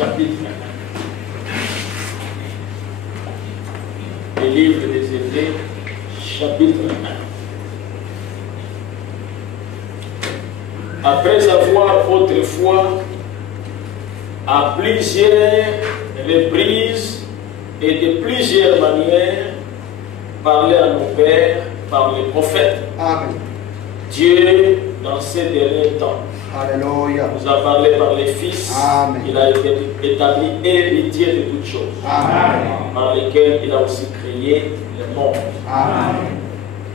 chapitre 1. Le livre des Hébreux, chapitre 1. Après avoir autrefois, à plusieurs reprises et de plusieurs manières, parlé à nos pères par les prophètes, Amen. Dieu, dans ces derniers temps, Alléluia. nous a parlé par les fils. Amen. Il a été établi héritier de toutes choses, Amen. par lesquelles il a aussi créé le monde. Amen.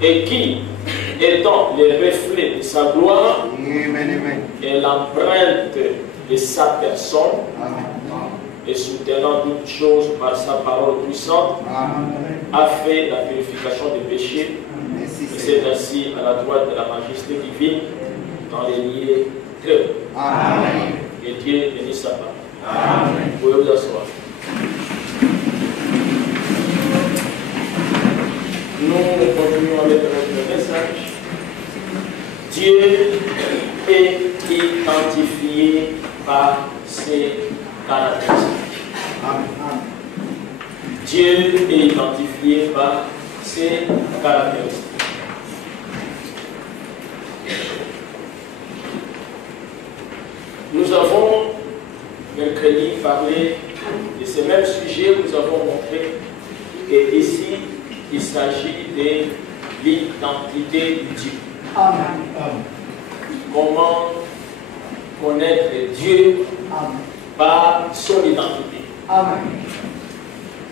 Et qui, étant le reflet de sa gloire Amen. Amen. et l'empreinte de sa personne, Amen. et soutenant toutes choses par sa parole puissante, Amen. a fait la purification des péchés. Merci, Et Seigneur. s'est assis à la droite de la majesté divine dans les lieux très hauts. Amen. Que Dieu bénisse sa parole. Amen. Vous pouvez vous asseoir. Nous continuons avec notre message. Dieu est identifié par ses caractéristiques. Amen. Dieu est identifié par ses caractéristiques. Nous avons, mercredi, parlé de ce même sujet. Nous avons montré qu'ici, il s'agit de l'identité de Dieu. Amen. Comment connaître Dieu Amen. par son identité. Amen.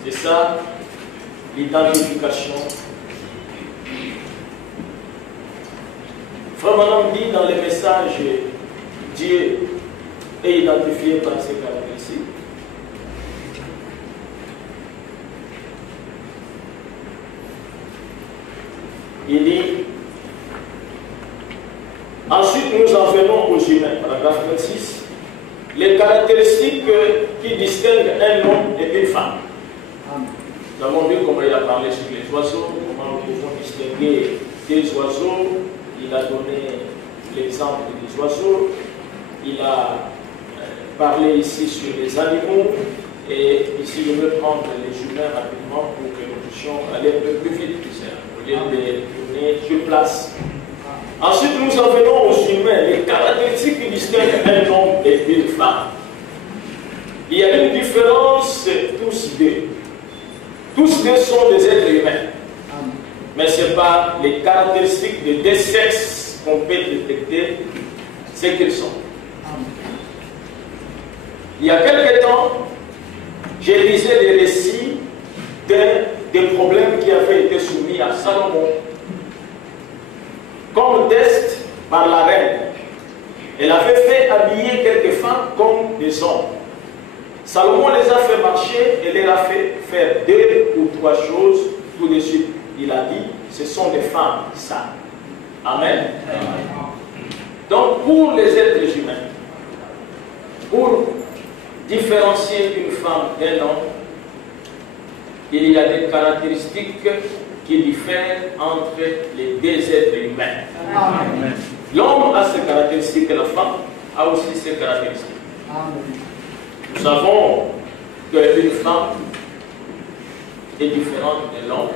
C'est ça, l'identification. Frère Madame dit dans le message, Dieu est identifié par ses caractéristiques. Il dit, ensuite nous en venons aux humains, paragraphe 26, les caractéristiques qui distinguent un homme et une femme. Amen. Nous avons vu comment il a parlé sur les oiseaux, comment nous pouvons distinguer des oiseaux. Il a donné l'exemple des oiseaux. Il a parlé ici sur les animaux. Et ici, je vais prendre les humains rapidement pour que nous puissions aller un peu plus vite, au lieu de tourner sur place. Ensuite, nous en venons aux humains, les caractéristiques qui distinguent un homme et une femme. Il y a une différence, tous deux. Tous deux sont des êtres humains. Amen. Mais ce n'est pas les caractéristiques de deux sexes qu'on peut détecter, ce qu'ils sont. Amen. Il y a quelque temps, j'ai lisé les récits des problèmes qui avaient été soumis à Salomon comme test par la reine. Elle avait fait habiller quelques femmes comme des hommes. Salomon les a fait marcher et les a fait faire 2 ou 3 choses tout de suite. Il a dit, ce sont des femmes saines. Amen. Donc pour les êtres humains, pour différencier une femme d'un homme, il y a des caractéristiques qui diffèrent entre les deux êtres humains. Amen. L'homme a ses caractéristiques et la femme a aussi ses caractéristiques. Amen. Nous savons qu'une femme est différente de l'homme,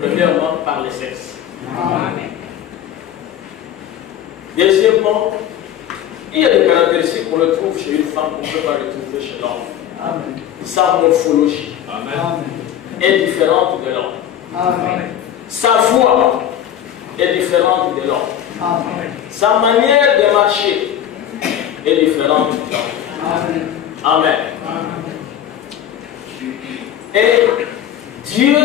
premièrement par le sexe. Amen. Deuxièmement, il y a des caractéristiques qu'on retrouve chez une femme qu'on ne peut pas retrouver chez l'homme. Amen. Sa morphologie Amen. est différente de l'homme. Amen. Sa voix est différente de l'homme. Amen. Sa manière de marcher est différente de l'homme. Amen. Amen. Et Dieu,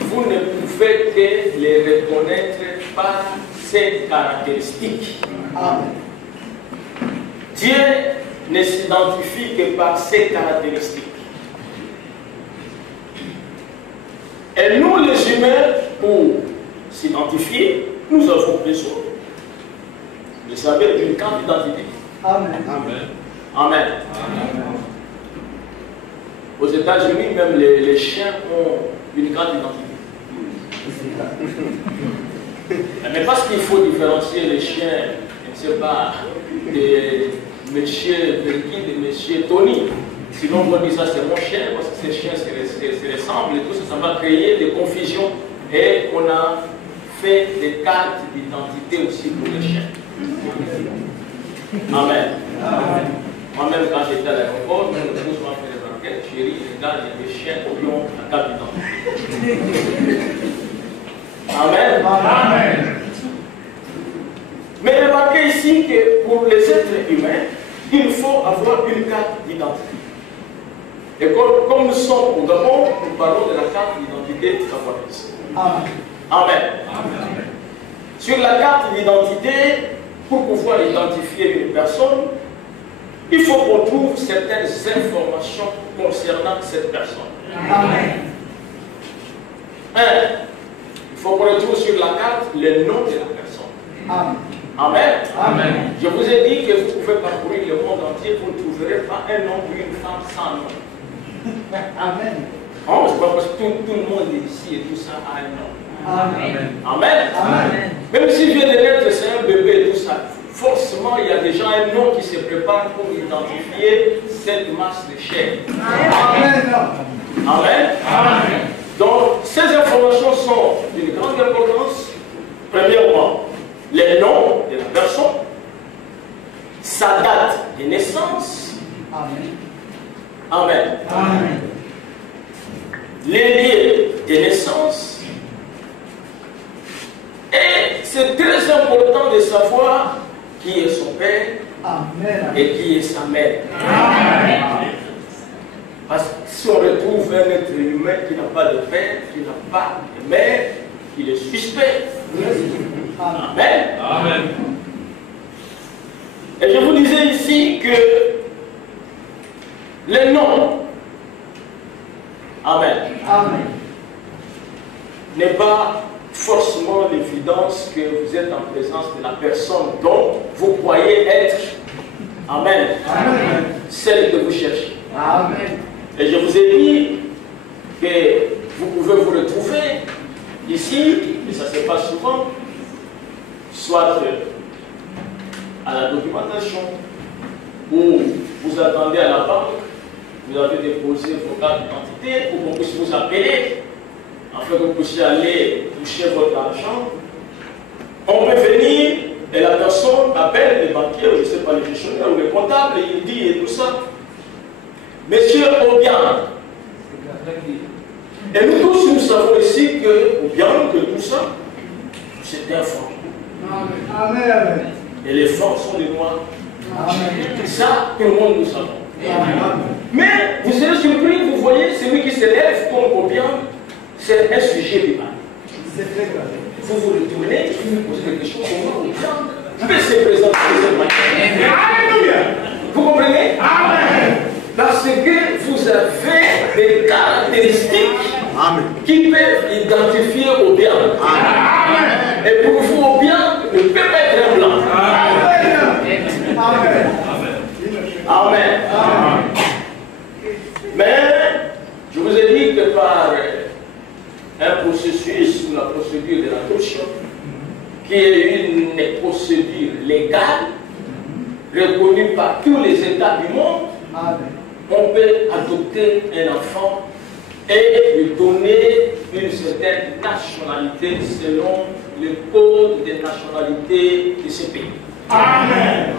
vous ne pouvez que les reconnaître par ses caractéristiques. Amen. Dieu ne s'identifie que par ses caractéristiques. Et nous, les humains, pour s'identifier, nous avons besoin, vous savez, d'une carte d'identité. Amen. Amen. Amen. Aux États-Unis, même les chiens ont une carte d'identité. Mais parce qu'il faut différencier les chiens, je ne sais pas, monsieur Bergin et monsieur Tony. Sinon, on va dire ça, c'est mon chien, parce que ces chiens se ressemblent et tout ça, ça va créer des confusions. Et on a fait des cartes d'identité aussi pour les chiens. Amen. Moi-même, quand j'étais à l'aéroport, mon épouse m'a fait remarquer, chérie, regarde, il y a des chiens qui ont la carte d'identité. Amen. Amen. Mais remarquez ici que pour les êtres humains, il faut avoir une carte d'identité. Et comme nous sommes au Gabon, nous parlons de la carte d'identité gabonaise. Amen. Amen. Amen. Sur la carte d'identité, pour pouvoir identifier une personne, il faut qu'on trouve certaines informations concernant cette personne. Amen. Il faut qu'on retrouve sur la carte le nom de la personne. Amen. Amen. Amen. Je vous ai dit que vous pouvez parcourir le monde entier, vous ne trouverez pas un homme ou une femme sans nom. Amen. Non, c'est pas parce que tout le monde est ici et tout ça a un nom. Amen. Amen. Amen. Même si vient de naître, c'est un bébé et tout ça, forcément il y a déjà un nom qui se prépare pour identifier cette masse de chair. Amen. Amen. Amen. Donc, ces informations sont d'une grande importance. Premièrement, les noms de la personne, sa date de naissance. Amen. Amen. Amen. Les lieux de naissance. Et c'est très important de savoir qui est son père Amen. et qui est sa mère. Amen. Parce que si on retrouve un être humain qui n'a pas de père, qui n'a pas de mère, il est suspect. Amen. Amen. Et je vous disais ici que les noms, amen, Amen. n'est pas forcément l'évidence que vous êtes en présence de la personne dont vous croyez être, amen, Amen. celle que vous cherchez. Amen. Et je vous ai dit que vous pouvez vous retrouver ici, et ça se passe souvent, soit à la documentation, ou vous attendez à la banque, vous avez déposé vos cartes d'identité pour qu'on puisse vous appeler, afin que vous puissiez aller toucher votre argent. On peut venir et la personne appelle les banquiers, je ne sais pas, les gestionnaires ou les comptables, et il dit et tout ça. Monsieur Obiang. Et nous tous, nous savons ici que Obiang, que tout ça, c'est un franc. Amen. Et les francs sont des noirs. Amen. Ça, tout le monde nous savons. Amen. Mais vous serez surpris, vous voyez, celui qui s'élève comme Obiang, c'est un sujet débat. C'est très grave. Vous vous retournez, vous vous posez quelque chose, comment Obiang peut se présenter de cette manière. Alléluia. Vous comprenez? Amen. Parce que vous avez des caractéristiques qui peuvent identifier Obiang. Amen. Et pour vous, Obiang ne peut pas être un blanc. Amen. Amen. Amen. Amen. Mais je vous ai dit que par un processus ou la procédure de l'adoption, qui est une procédure légale, reconnue par tous les États du monde, Amen. on peut adopter un enfant et lui donner une certaine nationalité selon le code des nationalités de ce pays. Amen.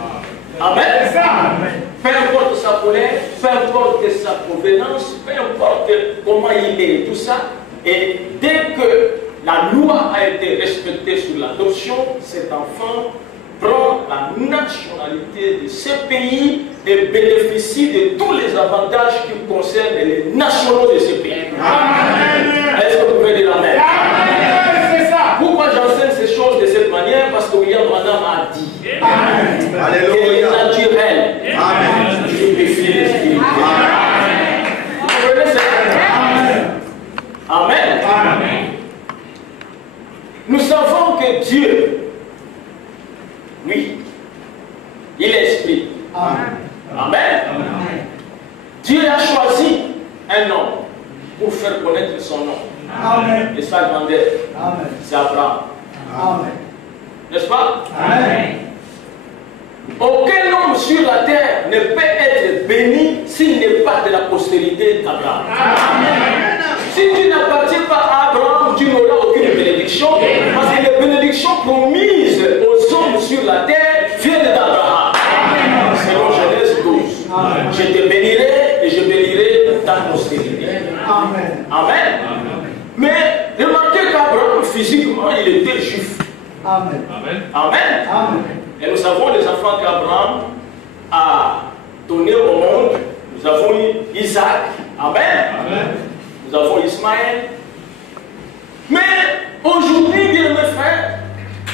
Amen. Amen. Peu importe sa couleur, peu importe sa provenance, peu importe comment il est, tout ça. Et dès que la loi a été respectée sur l'adoption, cet enfant prend la nationalité de ce pays et bénéficie de tous les avantages qui concernent les nationaux de ce pays. Amen. Est-ce que vous pouvez dire Amen? Amen. C'est ça. Pourquoi j'enseigne ces choses de cette manière? Parce que William Branham a dit Amen. qu'elle est naturelle. Amen. Justifier les spirituels. Vous comprenez ça? Amen. Amen. Nous savons que Dieu, oui, il est esprit. Amen. Amen. Dieu a choisi un homme pour faire connaître son nom. Amen. Et sa grandeur, Amen. c'est Abraham. Amen. N'est-ce pas? Amen. Aucun homme sur la terre ne peut être béni s'il n'est pas de la postérité d'Abraham. Si tu n'appartiens pas à Abraham, tu n'auras aucune bénédiction, parce que les bénédictions promises aux hommes sur la terre viennent d'Abraham. Selon Genèse 12. Je te bénirai et je bénirai ta postérité. Amen. Amen. Mais remarquez qu'Abraham, physiquement, il était juif. Amen. Amen. Amen. Et nous savons les enfants qu'Abraham a donnés au monde. Nous avons eu Isaac. Amen. Nous avons Ismaël. Mais aujourd'hui, bien mes frères,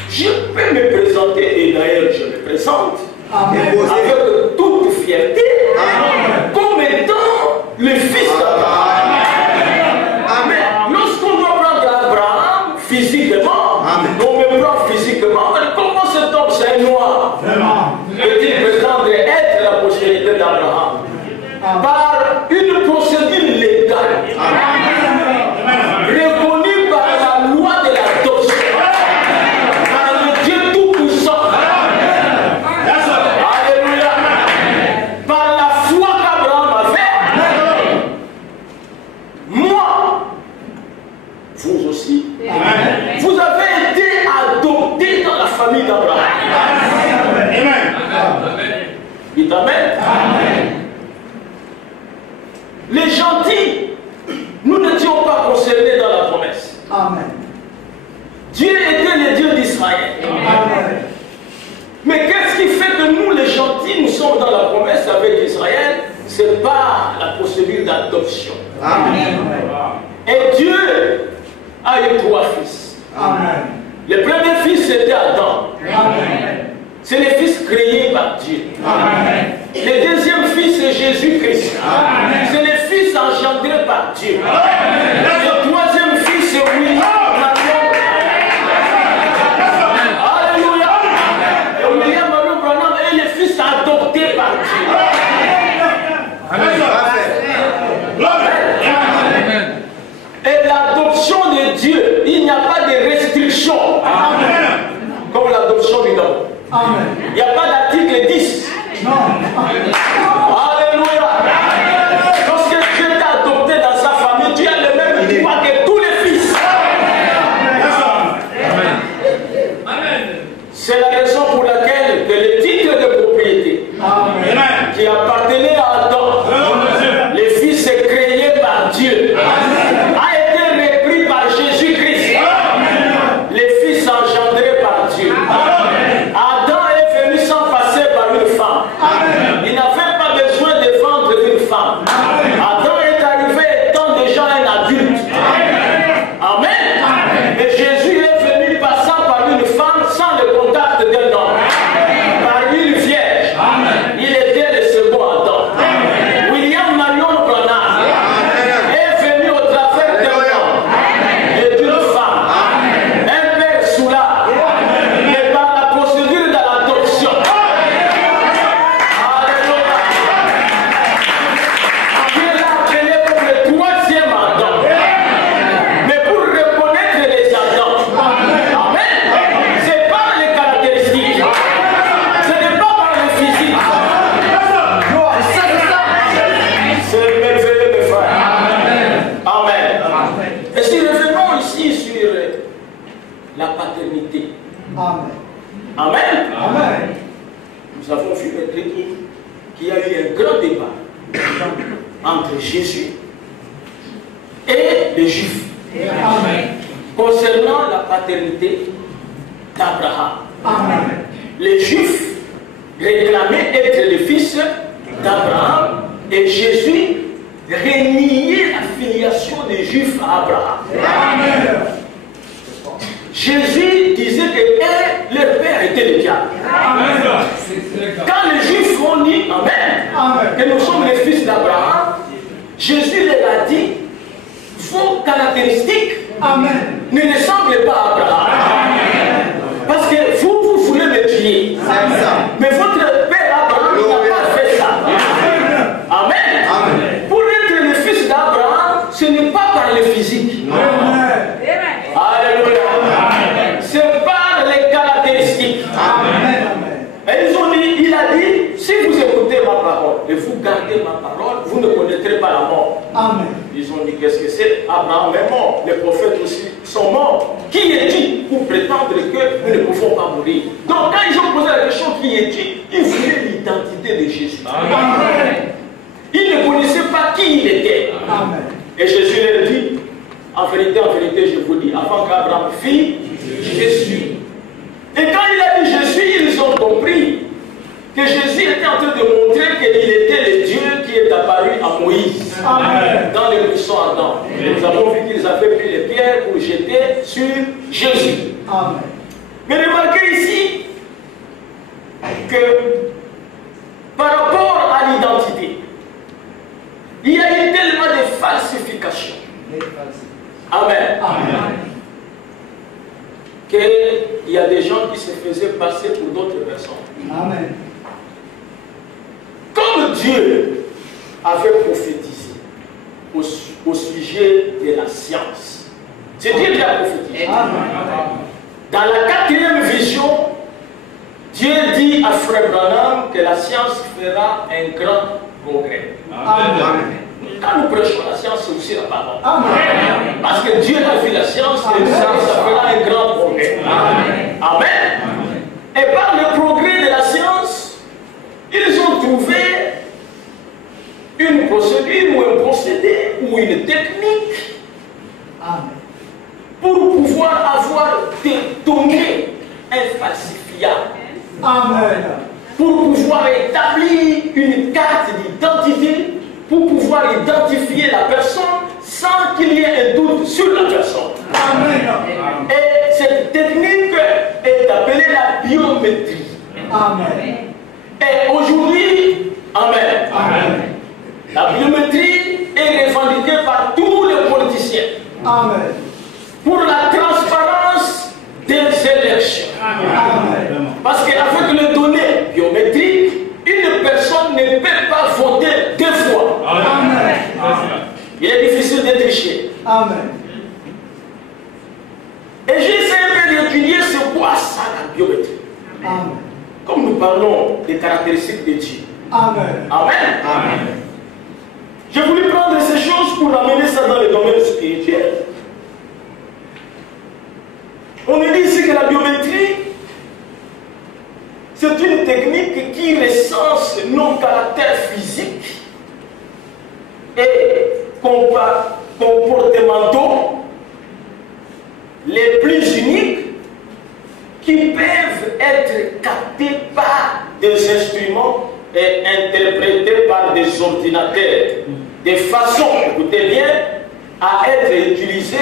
je peux me présenter, et d'ailleurs je me présente, avec toute fierté, comme étant le fils d'Abraham. Amen. Lorsqu'on doit prendre Abraham physiquement, on me prend physiquement, mais comment cet homme, c'est un noir, peut-il prétendre être la postérité d'Abraham? Par une procédure légale, reconnue par la loi de l'adoption, par le Dieu Tout-Puissant. Alléluia. Par la foi qu'Abraham avait, moi, vous aussi, vous avez été adoptés dans la famille d'Abraham. Dites Amen. Les gentils, nous n'étions pas concernés dans la promesse. Amen. Dieu était le Dieu d'Israël. Amen. Mais qu'est-ce qui fait que nous, les gentils, nous sommes dans la promesse avec Israël? C'est par la procédure d'adoption. Amen. Et Dieu a eu 3 fils. Amen. Le premier fils, c'était Adam. Amen. C'est le fils créé par Dieu. Amen. Le deuxième fils, c'est Jésus-Christ. C'est le fils engendré par Dieu. Le troisième fils, c'est William. Alléluia. Et William Marion Branham est le fils adopté par Dieu. Et l'adoption de Dieu, il n'y a pas de restriction. Comme l'adoption du homme. Il n'y a pas d'article 10. Non. Alléluia. Lorsque Dieu t'a adopté dans sa famille, tu as le même droit que tous les fils. C'est la raison pour laquelle que le titre de propriété qui appartenait à Adam, le fils créé par Dieu, a été repris par Jésus-Christ, le fils engendré par Dieu. Adam est venu sans passer par une femme. Il n'avait pas besoin de vendre d'une femme. Adam est arrivé étant déjà un adulte. Amen. Et Jésus est venu passant par une femme sans le contact d'un homme. Par une vierge. Il était le second Adam. William Marion Branham est venu au travers d'un homme et d'une femme. Un père soulard. Mais par la procédure de l'adoption. Alléluia. Dieu l'a appelé comme le troisième Adam. Mais pour reconnaître les Adams. Amen. C'est pas les caractéristiques. Ce n'est pas par le physique. C'est merveilleux, mes frères. Amen. Et si revenons ici sur la paternité. Amen. Amen. Amen. Nous avons vu mercredi qu'il y a eu un grand débat entre Jésus et les Juifs Amen. concernant la paternité d'Abraham. Amen. Les Juifs réclamaient être le fils d'Abraham et Jésus reniait la filiation des Juifs à Abraham. Amen. Jésus disait que leur père était le diable. Quand les Juifs ont dit Amen, que nous sommes les fils d'Abraham, Jésus leur a dit vos caractéristiques ne ressemblent pas à Abraham. Parce que vous voulez me tuer. Mais votre père Abraham n'a pas fait ça. Amen. Pour être le fils d'Abraham, ce n'est pas par le physique. Alléluia. C'est par les caractéristiques. Et ils ont dit, il Ils ont dit qu'est-ce que c'est? Abraham est mort, les prophètes aussi sont morts. Qui est-il pour prétendre que nous ne pouvons pas mourir? Donc quand ils ont posé la question qui est-il, ils voulaient l'identité de Jésus. Amen. Ils ne connaissaient pas qui il était. Amen. Et Jésus leur dit, en vérité, je vous dis, avant qu'Abraham fît, je suis. Et quand il a dit je suis, ils ont compris que Jésus était en train de montrer qu'il était le Dieu qui est apparu à Moïse. Amen. Dans les buissons ardents. Nous avons vu qu'ils avaient pris les pierres pour jeter sur Jésus. Amen. Mais remarquez ici que par rapport à l'identité, il y a eu tellement de falsifications. Amen. Amen. Qu'il y a des gens qui se faisaient passer pour d'autres personnes. Amen. Comme Dieu avait prophétisé au sujet de la science, c'est Dieu qui a prophétisé. Amen. Dans la 4e vision, Dieu dit à Frère Branham que la science fera un grand progrès. Amen. Quand nous prêchons la science, c'est aussi la parole. Amen. Parce que Dieu a fait la science et ça fera un grand progrès. Amen. Amen. Et par le progrès de la science, ils ont trouvé une procédure ou un procédé ou une technique Amen. pour pouvoir avoir des données infalsifiables. Amen. Pour pouvoir établir une carte d'identité, pour pouvoir identifier la personne sans qu'il y ait un doute sur la personne. Amen. Et cette technique est appelée la biométrie. Amen. Et aujourd'hui, amen. Amen. La biométrie est revendiquée par tous les politiciens Amen. pour la transparence des élections. Amen. Parce qu'avec les données biométriques, une personne ne peut pas voter deux fois. Amen. Il est difficile de tricher. Amen. Et j'essaie un peu d'étudier c'est quoi ça la biométrie. Amen. Comme nous parlons des caractéristiques de Dieu. Amen. Amen. Amen. J'ai voulu prendre ces choses pour amener ça dans le domaine spirituel. On nous dit ici que la biométrie, c'est une technique qui recense nos caractères physiques et comportementaux les plus uniques qui peuvent être captés par des instruments et interprétés par des ordinateurs de façon, écoutez bien, à être utilisés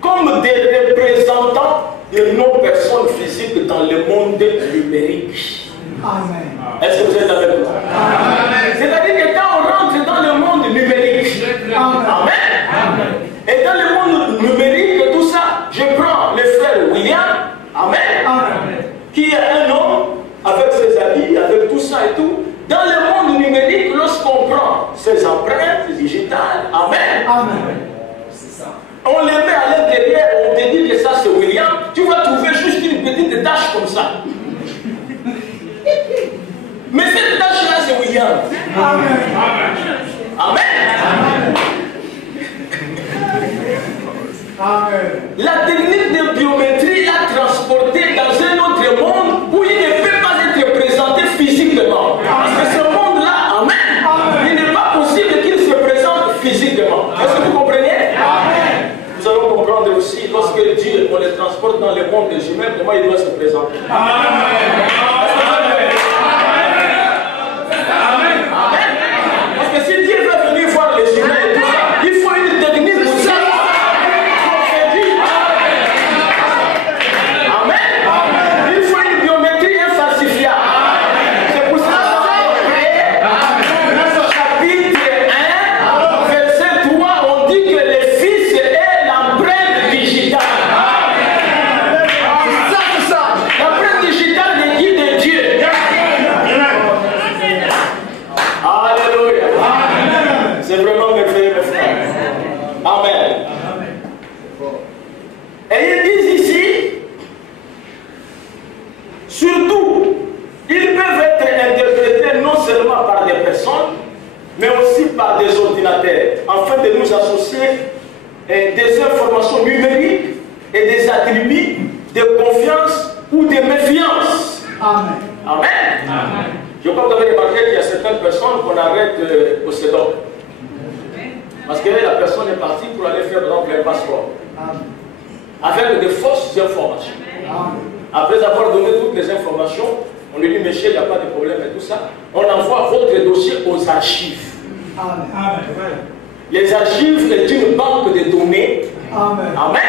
comme des représentants de nos personnes physiques dans le monde numérique. Amen. Est-ce que vous êtes avec moi? C'est-à-dire que quand on rentre dans le monde numérique, amen. Et dans le monde numérique, tout ça, je prends le frère William, amen, qui est un homme avec ses habits, avec tout ça et tout. Dans le monde numérique, lorsqu'on prend ses empreintes digitales, amen, on les met à l'intérieur, on te dit que ça c'est William, tu vas trouver juste une petite tache comme ça. Mais cette tâche-là, c'est William. Amen. Amen. Amen. La technique de biométrie l'a transporté dans un autre monde où il ne peut pas être présenté physiquement. Parce que ce monde-là, amen, il n'est pas possible qu'il se présente physiquement. Est-ce que vous comprenez? Amen. Nous allons comprendre aussi, lorsque Dieu, on le transporte dans le monde des humains, comment il doit se présenter. Amen. Parce que si Dieu veut venir voir les humains et tout ça, il faut une technique pour ça. Amen. Il faut une biométrie infalsifiable. C'est pour ça que dans le chapitre 1, verset 3, on dit que le Fils est l'empreinte digitale. C'est ça. L'empreinte digitale ne guide pas des ordinateurs, afin de nous associer des informations numériques et des attributs de confiance ou de méfiance. Amen. Amen. Amen. Je crois que vous avez remarqué qu'il y a certaines personnes qu'on arrête au CEDOC. Parce que la personne est partie pour aller faire donc un passeport. Avec de fausses informations. Après avoir donné toutes les informations, on lui dit, monsieur, il n'y a pas de problème et tout ça. On envoie votre dossier aux archives. Amen. Les archives est une banque de données. Amen. Amen.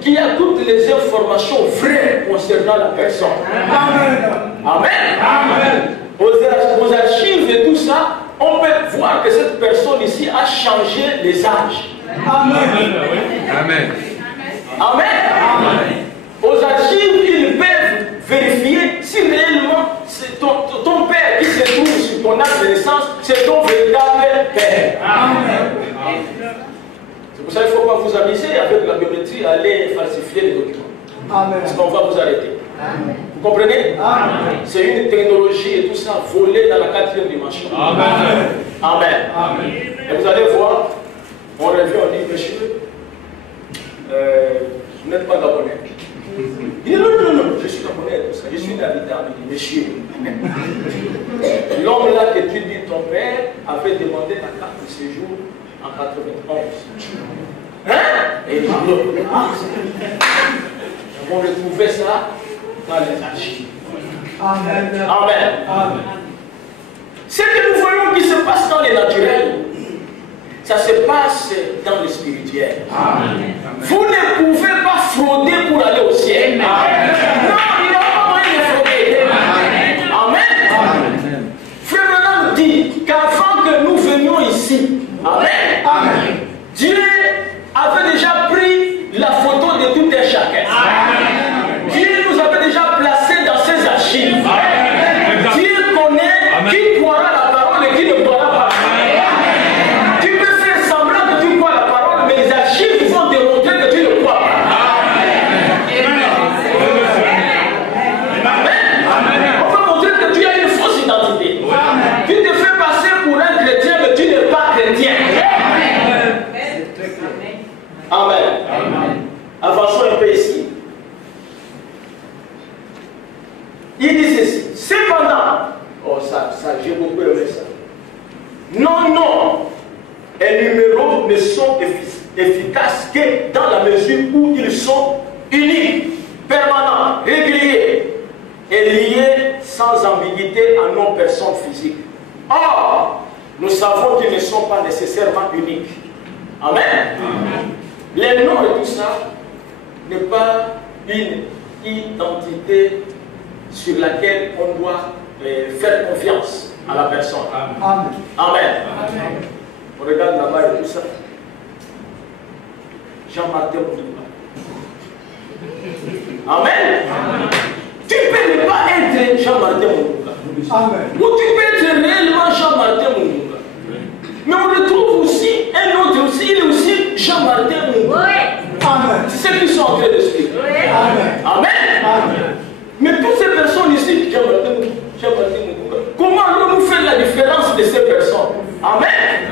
Qui a toutes les informations vraies concernant la personne. Amen. Amen. Amen. Aux archives et tout ça, on peut voir que cette personne ici a changé les âges. Amen. Amen. Amen. Aux archives, ils peuvent vérifier si réellement c'est ton père qui se trouve sur ton acte de naissance, c'est ton véritable père. Amen. C'est pour ça qu'il ne faut pas vous amuser avec la biométrie à aller falsifier les documents. Amen. Parce qu'on va vous arrêter. Amen. Vous comprenez? Amen. C'est une technologie et tout ça volée dans la 4e dimension. Amen. Amen. Amen. Et vous allez voir, on revient, on dit, monsieur, vous n'êtes pas gabonais. Il dit non, je suis gabonais, tout ça. Je suis habitant. Il dit, monsieur, l'homme là que tu dis, ton père avait demandé la carte de séjour en 91. Hein? Et il dit, on retrouvait ça dans les archives. Amen. Amen. Amen. Ce que nous voyons qui se passe dans les naturels, ça se passe dans le spirituel. Amen. Vous ne pouvez pas frauder pour aller au ciel. Amen. Non, il n'y a pas moyen de frauder. Amen. Amen. Frère Branham dit qu'avant que nous venions ici, Amen. Amen. Dieu avait déjà pris la photo de tout un chacun. Amen. Dieu nous avait déjà placés dans ses archives. Amen. Dieu connaît qui croira la parole et qui ne croira pas. Amen. Tu peux faire semblant que tu crois la parole, mais les archives vont démontrer que tu ne crois pas. Amen. On va montrer que tu as une fausse identité. Amen. Tu te fais passer pour un chrétien, mais tu n'es pas chrétien. Amen. Amen. Avançons un peu ici. Il dit ceci. Cependant, j'ai beaucoup aimé ça. Non, les numéros ne sont efficaces que dans la mesure où ils sont uniques, permanents, réguliers et liés sans ambiguïté à nos personnes physiques. Or, nous savons qu'ils ne sont pas nécessairement uniques. Amen. Amen. Les noms et tout ça n'est pas une identité sur laquelle on doit faire confiance à la personne. Amen. Amen. Amen. On regarde là-bas et tout ça. Jean-Martin Mounouba. Amen. Amen. Tu peux ne pas être Jean-Martin Mounouba. Amen. Ou tu peux être réellement Jean-Martin Mounouba. Mais on retrouve aussi un autre aussi, il est aussi Jean-Martin Mounouba. Amen. C'est ceux qui sont en train de suivre. Amen. Amen. Amen. Mais toutes ces personnes ici, Jean-Martin Mounouba, comment allons-nous faire la différence de ces personnes? Amen.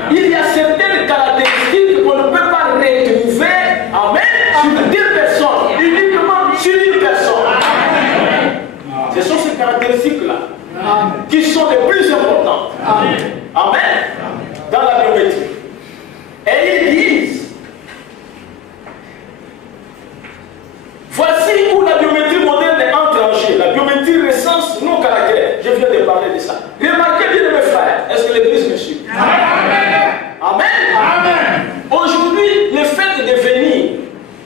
Il y a certaines caractéristiques qu'on ne peut pas retrouver. Amen. Sur deux personnes, uniquement sur une personne. Amen. Ce sont ces caractéristiques-là qui sont les plus importantes. Amen. Amen. Dans la biométrie. Et ils disent, voici où la biométrie moderne entre en jeu. La biométrie recense nos caractères. Je viens de parler de ça. Remarquez bien mes frères. Est-ce que l'Église me suit? Amen. Amen. Amen. Aujourd'hui, le fait de venir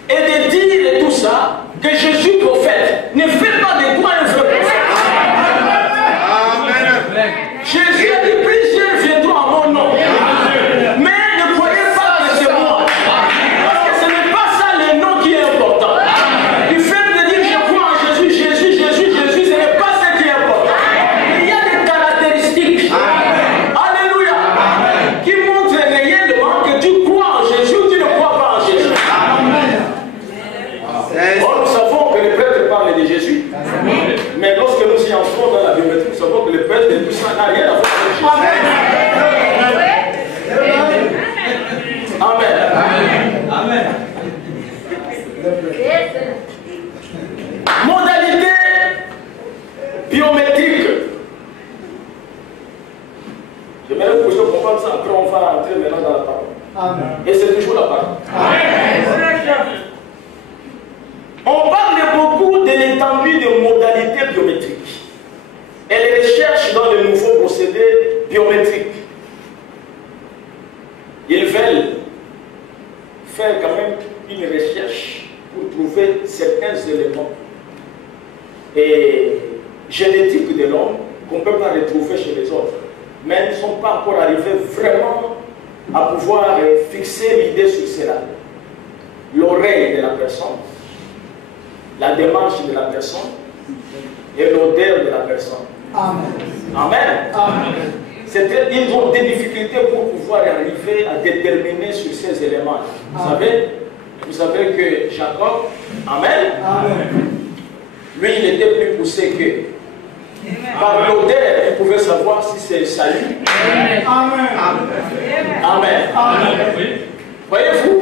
et de dire et tout ça, que je suis prophète, ne fait pas de toi un vrai prophète. Amen. Jésus a dit plusieurs Amen. Et c'est toujours la parole. On parle beaucoup de l'étendue des modalités biométriques et les recherches dans de nouveaux procédés biométriques. Ils veulent faire quand même une recherche pour trouver certains éléments et génétiques de l'homme qu'on ne peut pas retrouver chez les autres. Mais ils ne sont pas encore arrivés vraiment à pouvoir fixer l'idée sur cela. L'oreille de la personne, la démarche de la personne et l'odeur de la personne. Amen. Amen. Amen. Ils ont des difficultés pour pouvoir arriver à déterminer sur ces éléments. Vous savez que Jacob, Amen, Amen, lui il était plus poussé que. Par l'odeur, il pouvait savoir si c'est salut. Amen. Amen. Amen. Amen. Voyez-vous,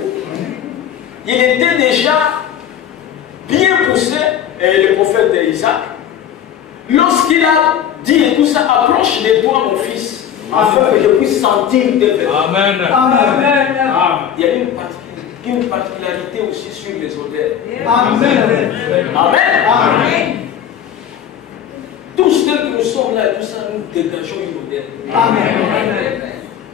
il était déjà bien poussé, le prophète Isaac, lorsqu'il a dit et tout ça, approche de toi mon fils, afin que je puisse sentir tes vêtements. Amen. Amen. Il y a une particularité aussi sur les odeurs. Amen. Amen. Amen. Tous ceux que nous sommes là et tout ça, nous dégageons une odeur. Amen.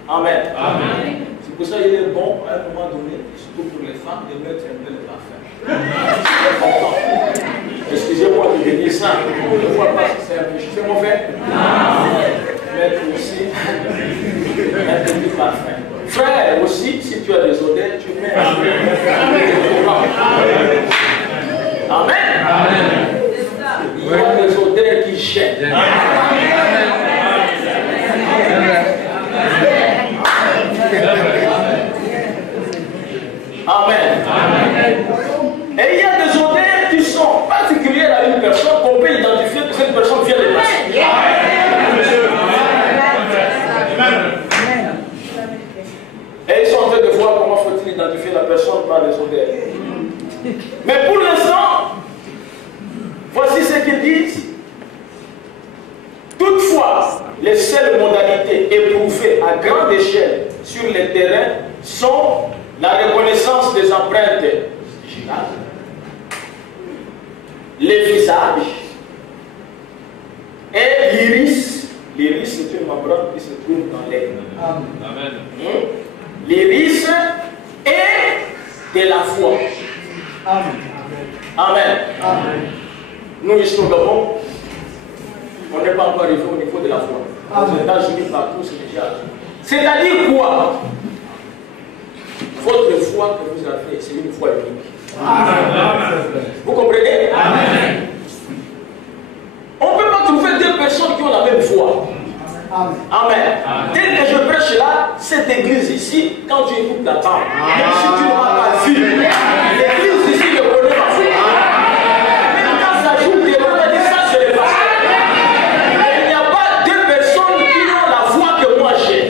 Amen. Amen. C'est pour ça qu'il est bon, à un moment donné, surtout pour les femmes, de mettre un peu de parfum. Excusez-moi de dire ça, on ne voit pas si c'est un peu. C'est mauvais? Non. Mettre aussi un peu de parfum. Frère, aussi, si tu as des odeurs, tu mets un peu de parfum. Amen. Amen. Il y a des odeurs qui jettent. Amen. Amen. Et il y a des odeurs qui sont particulières à une personne qu'on peut identifier que cette personne vient de passer. Et ils sont en train de voir comment faut-il identifier la personne par les odeurs. Mais pour l'instant, voici ce qu'ils disent. Toutefois, les seules modalités éprouvées à grande échelle sur les terrains sont la reconnaissance des empreintes digitales, les visages et l'iris. L'iris, c'est une membrane qui se trouve dans l'œil. Amen. L'iris et de la foi. Amen. Amen. Amen. Nous, ici au Gabon, on n'est pas encore arrivé au niveau de la foi. Aux États-Unis, partout, c'est déjà. C'est-à-dire quoi? Votre foi que vous avez, c'est une foi unique. Amen. Vous comprenez? Amen. On ne peut pas trouver deux personnes qui ont la même foi. Amen. Amen. Dès que je prêche là, cette église ici, quand tu écoutes la parole, même si tu ne m'as pas vu, l'église ici ne connaît pas foi. Même quand ça joue des mots, on dit ça, c'est le pasteur. Il n'y a pas deux personnes qui ont la foi que moi j'ai.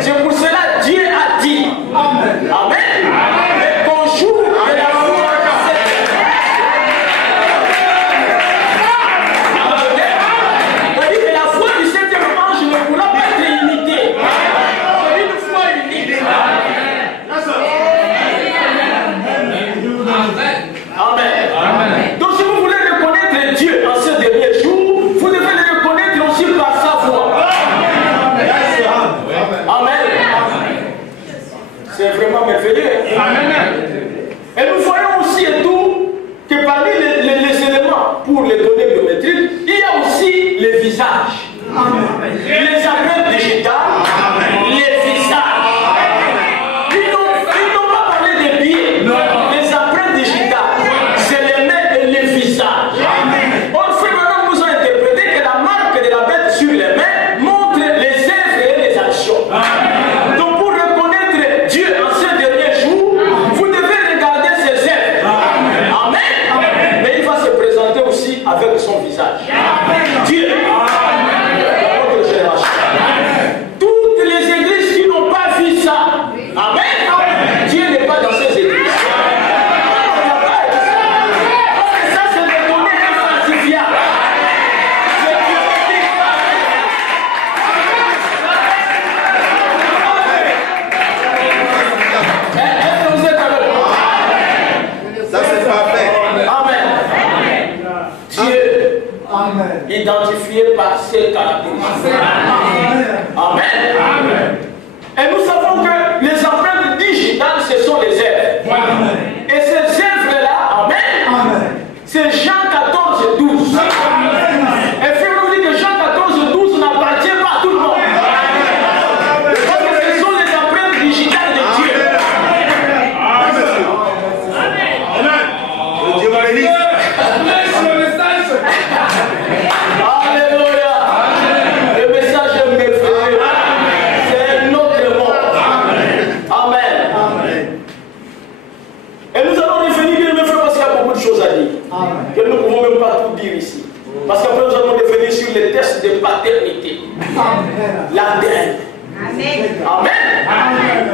C'est pour cela Dieu a dit. Amen. Amen. Mais bonjour de la foi. On dit que la foi du septième ange ne pourra pas être imitée. C'est une foi unique. Amen. Amen. Donc si vous voulez reconnaître Dieu en ces derniers jours, vous devez le reconnaître aussi par sa foi. Amen. C'est vraiment merveilleux. Amen. Et nous voyons aussi et tout que parmi les éléments pour les données biométriques, il y a aussi les visages. Amen. Les empreintes digitales, les visages. Ils n'ont pas parlé des pieds. Les empreintes digitales, c'est les mains et les visages. Or, frère, nous avons interprété que la marque de la bête sur les mains montre les œuvres et les actions. Donc, pour reconnaître Dieu en ces derniers jours, vous devez regarder ses œuvres. Amen. Mais il va se présenter aussi avec son visage. Dieu, dans notre génération. caractéristique. Amen. Et nous savons que les empreintes digitales, ce sont les œuvres. Et ces œuvres-là, amen, c'est Jean 14, 12. Et frère, nous dit que Jean 14, 12 n'appartient pas à tout le monde. Parce que ce sont les empreintes digitales de Dieu. Dieu va bénir. Alléluia. Le message est merveilleux. C'est un autre monde. Amen. Et nous allons revenir, bien mes frères, parce qu'il y a beaucoup de choses à dire. Que nous ne pouvons même pas tout dire ici. Parce qu'après nous allons revenir sur les tests de paternité. L'ADN. Amen.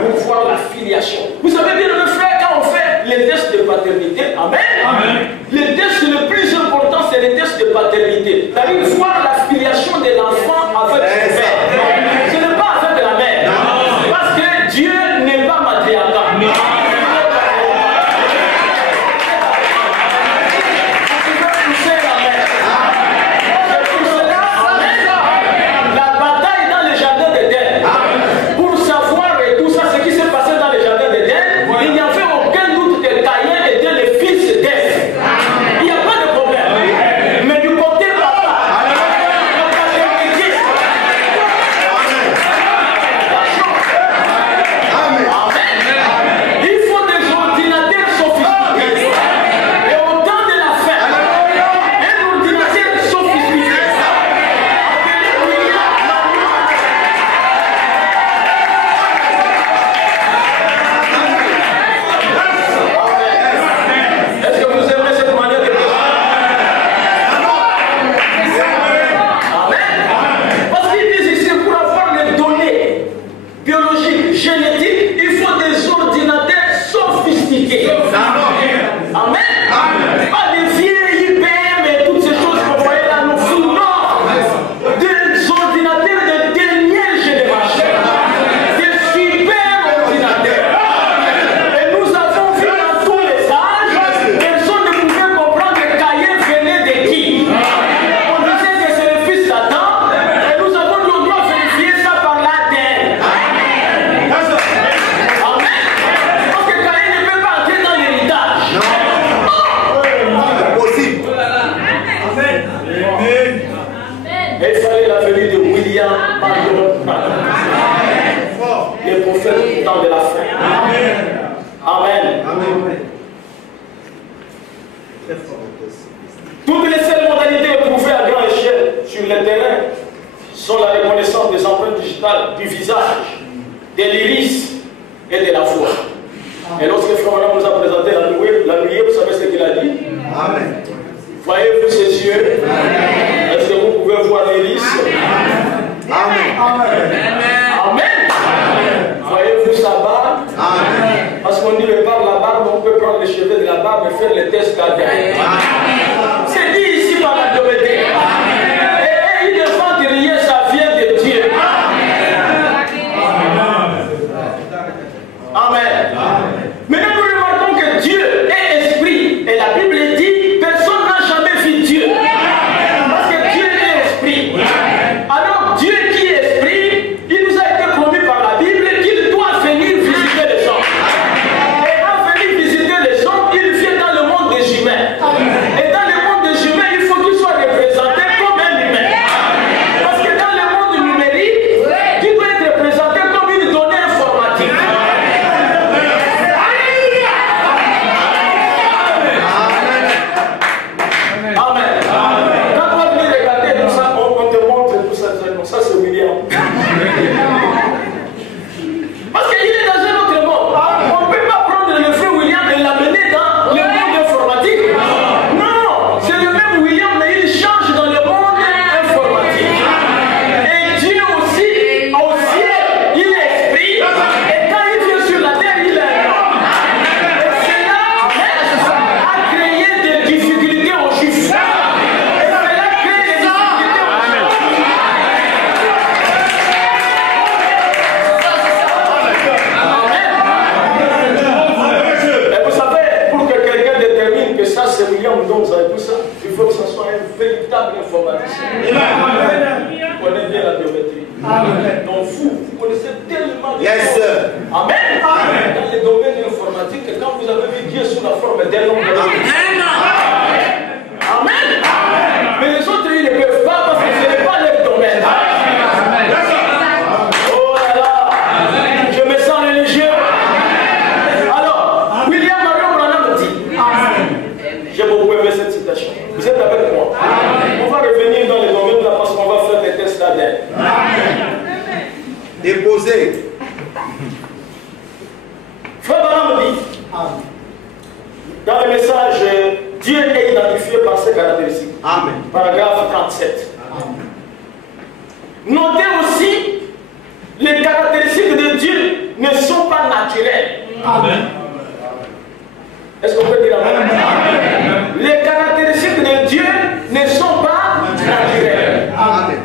Pour voir la filiation. Vous savez bien, mes frères, quand on fait les tests de paternité, amen. Les tests le plus important, c'est les tests de paternité. C'est-à-dire voir la filiation de l'enfant avec son père. Ce n'est pas avec la mère. Parce que Dieu n'est pas matriarcat. Toutes les seules modalités éprouvées à grande échelle sur le terrain sont la reconnaissance des empreintes digitales du visage, de l'iris et de la voix. Et lorsque Frère nous a présenté la nuée, vous savez ce qu'il a dit? Amen. Voyez-vous ses yeux? Est-ce que vous pouvez voir l'iris? Amen. Amen. Voyez-vous sa barbe? Amen. Parce qu'on dit par la barbe, on peut prendre les cheveux de la barbe et faire les tests d'ADN. C'est dit ici par la Domédée. Et il devant derrière, ça vient de Dieu. Amen. Maintenant, nous remarquons que Dieu est esprit. Et la Bible dit, personne n'a jamais vu Dieu. Parce que Dieu est esprit. Alors, Dieu qui est esprit, il nous a été promis par la Bible qu'il doit venir visiter les hommes. Et en venir visiter les hommes, il vient dans le monde des humains. Yes. Amen. Dans le domaine informatique, quand vous avez vu Dieu sous la forme d'un homme, Amen. Mais les autres, ils ne peuvent pas parce que ce n'est pas leur domaine. Oh là là, je me sens religieux. Alors, William Marion Branham dit, j'ai beaucoup aimé cette citation. Vous êtes avec moi. On va revenir dans les domaines là parce qu'on va faire des tests là-dedans. Déposer. Frère Branham dit, dans le message, Dieu est identifié par ses caractéristiques. Amen. Paragraphe 37. Notez aussi, les caractéristiques de Dieu ne sont pas naturelles. Amen. Est-ce qu'on peut dire amen? Les caractéristiques de Dieu ne sont pas naturelles. Amen.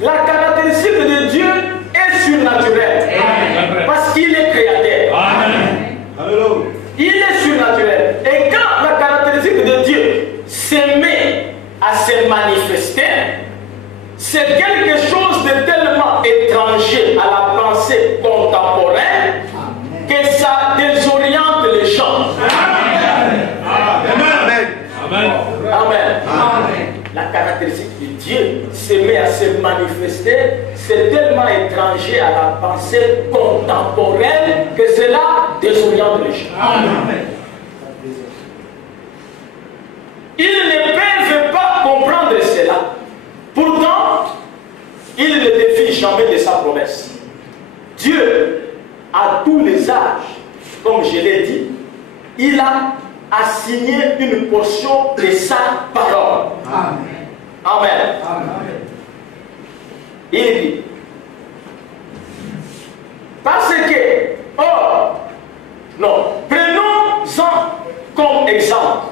La caractéristique de Dieu est surnaturelle. Parce qu'il est créateur. Alléluia. Il est surnaturel. Et quand la caractéristique de Dieu se met à se manifester, c'est quelque chose de tellement étranger à la pensée contemporaine que ça désoriente les gens. Amen. Amen. La caractéristique de Dieu se met à se manifester, c'est tellement étranger à la pensée contemporaine que cela désoriente les gens. Ils ne peuvent pas comprendre cela. Pourtant, ils ne défient jamais de sa promesse. Dieu, à tous les âges, comme je l'ai dit, il a assigné une portion de sa parole. Amen. Il dit, parce que, non, prenons-en comme exemple.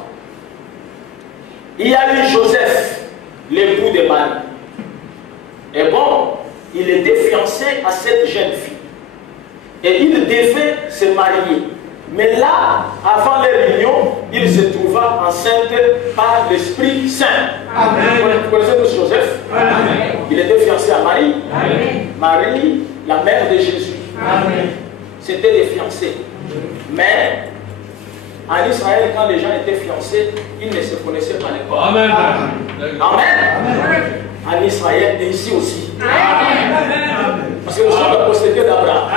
Il y a eu Joseph, l'époux de Marie. Et bon, il était fiancé à cette jeune fille. Et il devait se marier. Mais là, avant leur union, il se trouva enceinte par l'Esprit Saint. Vous connaissez tous Joseph? Amen. Il était fiancé à Marie. Amen. Marie, la mère de Jésus. C'était des fiancés. Mais en Israël, quand les gens étaient fiancés, ils ne se connaissaient pas l'école. Amen. Amen. En Israël et ici aussi. Amen. Parce que nous sommes la postérité d'Abraham.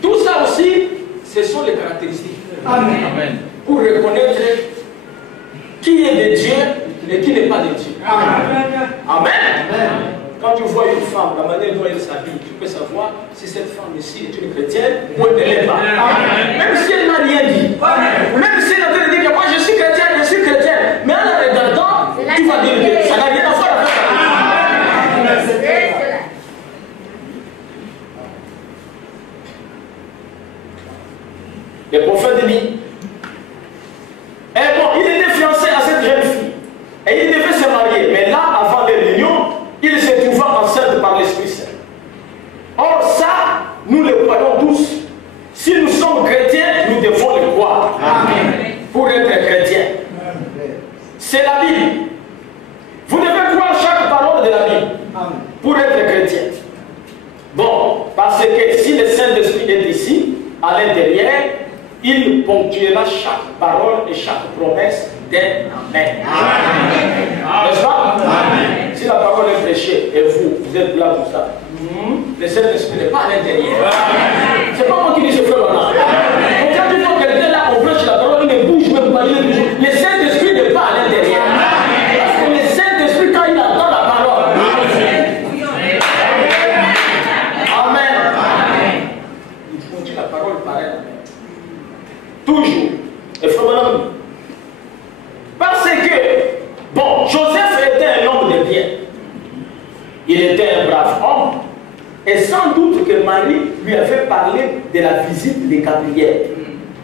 Tout ça aussi, ce sont les caractéristiques. Amen. Pour reconnaître qui est de Dieu et qui n'est pas de Dieu. Amen. Amen. Quand tu vois une femme, la manière dont elle s'habille, tu peux savoir si cette femme ici est une chrétienne ou elle ne l'est pas. Amen. Même si elle n'a rien dit. Amen. Même si elle a dit que moi je suis chrétienne, mais en la regardant, tu vas dire que ça n'a rien à voir avec ça. Le prophète dit, et bon, il était fiancé à cette jeune fille et il devait se marier, mais là, avant l'union, il se trouva enceinte par l'Esprit Saint. Or ça, nous le croyons tous. Si nous sommes chrétiens, nous devons le croire. Amen. Pour être chrétien. C'est la Bible. Vous devez croire chaque parole de la Bible. Amen. Pour être chrétien. Bon, parce que si le Saint-Esprit est ici, à l'intérieur, il ponctuera chaque parole et chaque promesse d'un Amen. N'est-ce pas? Amen. Si la parole est prêchée et vous êtes là pour ça, le Saint-Esprit n'est pas à l'intérieur. C'est pas moi qui dis ce frère maintenant. Quand tu vois quelqu'un là, on prêche la parole, il ne bouge même pas, il ne bouge. Le Saint-Esprit n'est pas à l'intérieur. Parce que le Saint-Esprit, quand il entend la parole, Amen. Il continue la parole pareille. Toujours. Et frère, parce que, bon, Joseph était un homme de bien. Il était un brave homme. Et sans doute que Marie lui avait parlé de la visite de Gabriel.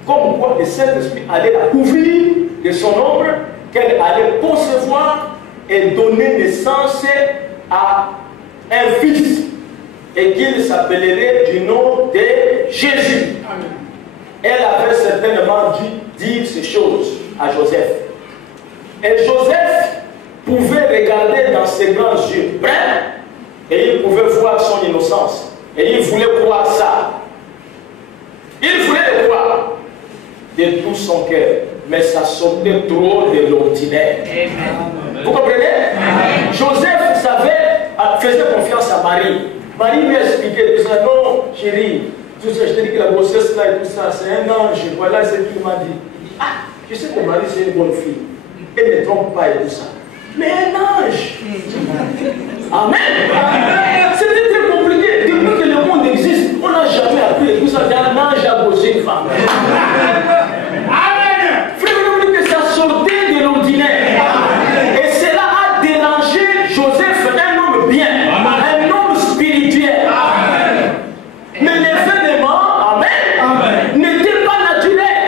Comme quoi le Saint-Esprit allait la couvrir de son ombre, qu'elle allait concevoir et donner naissance à un fils. Et qu'il s'appellerait du nom de Jésus. Elle avait certainement dû dire ces choses à Joseph. Et Joseph pouvait regarder dans ses grands yeux bruns et il pouvait voir son innocence. Et il voulait croire ça. Il voulait le croire de tout son cœur. Mais ça sortait trop de l'ordinaire. Vous comprenez? Amen. Joseph faisait confiance à Marie. Marie lui a expliqué tout ça. Non, chérie, tout ça, je te dis que la grossesse là et tout ça, c'est un ange. Voilà ce qu'il m'a dit. Il dit, ah, je sais que Marie c'est une bonne fille. Elle ne trompe pas et tout ça. Mais un ange. Amen. C'était très compliqué. Depuis que le monde existe, on n'a jamais appris tout ça. Un ange a bossé une femme. Sortait de l'ordinaire. Et cela a dérangé Joseph, un homme bien, un homme spirituel. Mais l'événement, amen, n'était pas naturel.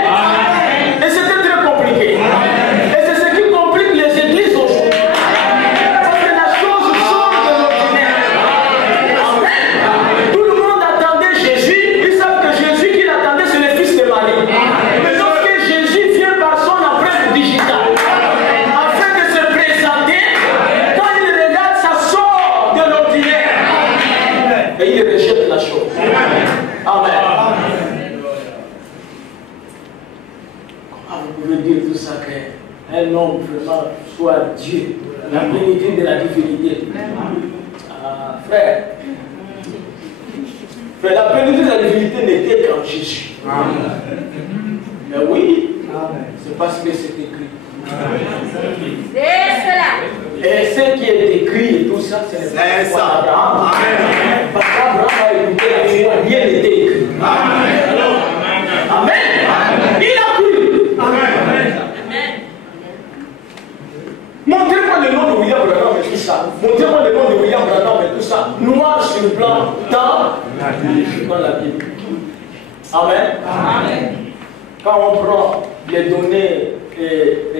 Et c'était très compliqué. Et c'est ce qui complique les églises aujourd'hui. Parce que la chose sort de l'ordinaire. Amen. Tout le monde attendait Jésus. Ils savent que Jésus qu'il attendait, c'est le fils de Marie. Mais lorsque Jésus vient par son digital, afin de se présenter, quand il regarde, ça sort de l'ordinaire. Et il rejette la chose. Amen. Comment vous pouvez dire tout ça qu'un homme vraiment soit Dieu, la plénitude de la divinité? Frère, la plénitude de la divinité n'était qu'en Jésus. Mais oui, c'est parce que c'est écrit. C'est cela. Et ce qui est écrit et tout ça, c'est pas Abraham. Parce qu'Abraham a écouté la foi, rien n'était écrit. Amen. Il a cru. Montrez-moi le nom de William Branham et tout ça. Montrez-moi le nom de William Branham et tout ça. Noir sur blanc, dans la Bible. Amen. Quand on prend les données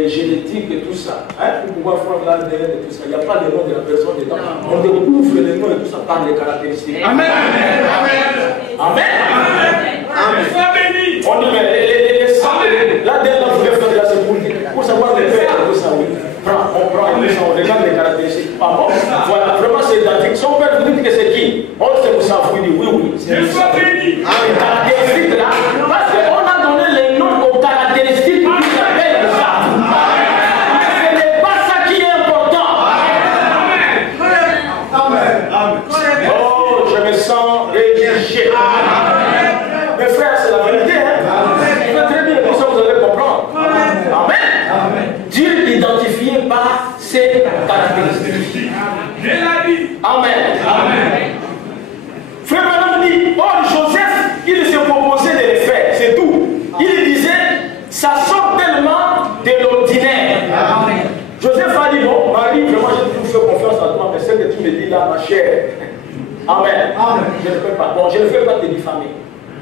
génétiques et tout ça, pour pouvoir faire l'ADN et tout ça, il n'y a pas de nom de la personne dedans. On découvre les noms et tout ça par les caractéristiques. Amen. On dit, mais les sangs, l'ADN, vous voulez faire de la sécurité pour savoir les faits et tout ça, oui. On prend tout ça, on regarde les caractéristiques. Ah bon? Voilà, vraiment c'est identique. Son père vous dit que c'est qui? Oh, c'est Moussa, vous dites oui, c'est Moussa. Les caractéristiques là, parce qu'on a donné les noms aux caractéristiques qui s'appellent Moussa. Ce n'est pas ça qui est important. Amen. Oh, je me sens rédigé. Mes frères, c'est la vérité. Vous très bien, comme ça vous allez comprendre. Amen. Dieu identifié par ses caractéristiques. Amen. Frère Madame dit, oh Joseph, il se proposait de le faire, c'est tout. Il disait, ça sort tellement de l'ordinaire. Joseph a dit, bon, Marie, vraiment, j'ai toujours fait confiance en toi, mais ce que tu me dis là, ma chère. Amen. Je ne fais pas. Bon, je ne vais pas te diffamer.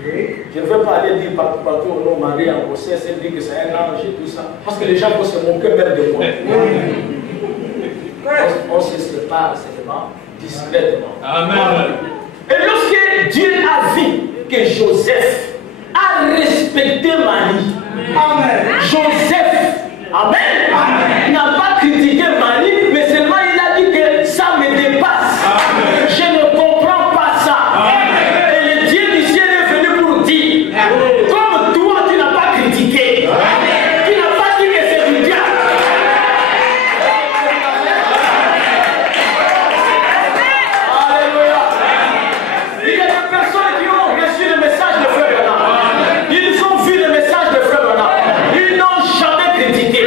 Je ne vais pas aller dire partout au nom Marie en grossesse et dire que c'est un ange et tout ça. Parce que les gens vont se moquer même de moi. On se sépare seulement, discrètement. Amen. Et lorsque Dieu a vu que Joseph a respecté Marie, Joseph, n'a pas critiqué Marie, mais seulement il a dit que ça me dépasse. Je ne comprends pas ça. Et le Dieu du ciel est venu pour dire, comme toi tu n'as pas critiqué, tu n'as pas dit que c'est du diable. Alléluia. Il y a des personnes qui ont reçu le message de Frère Branham. Ils ont vu le message de Frère Branham. Ils n'ont jamais critiqué.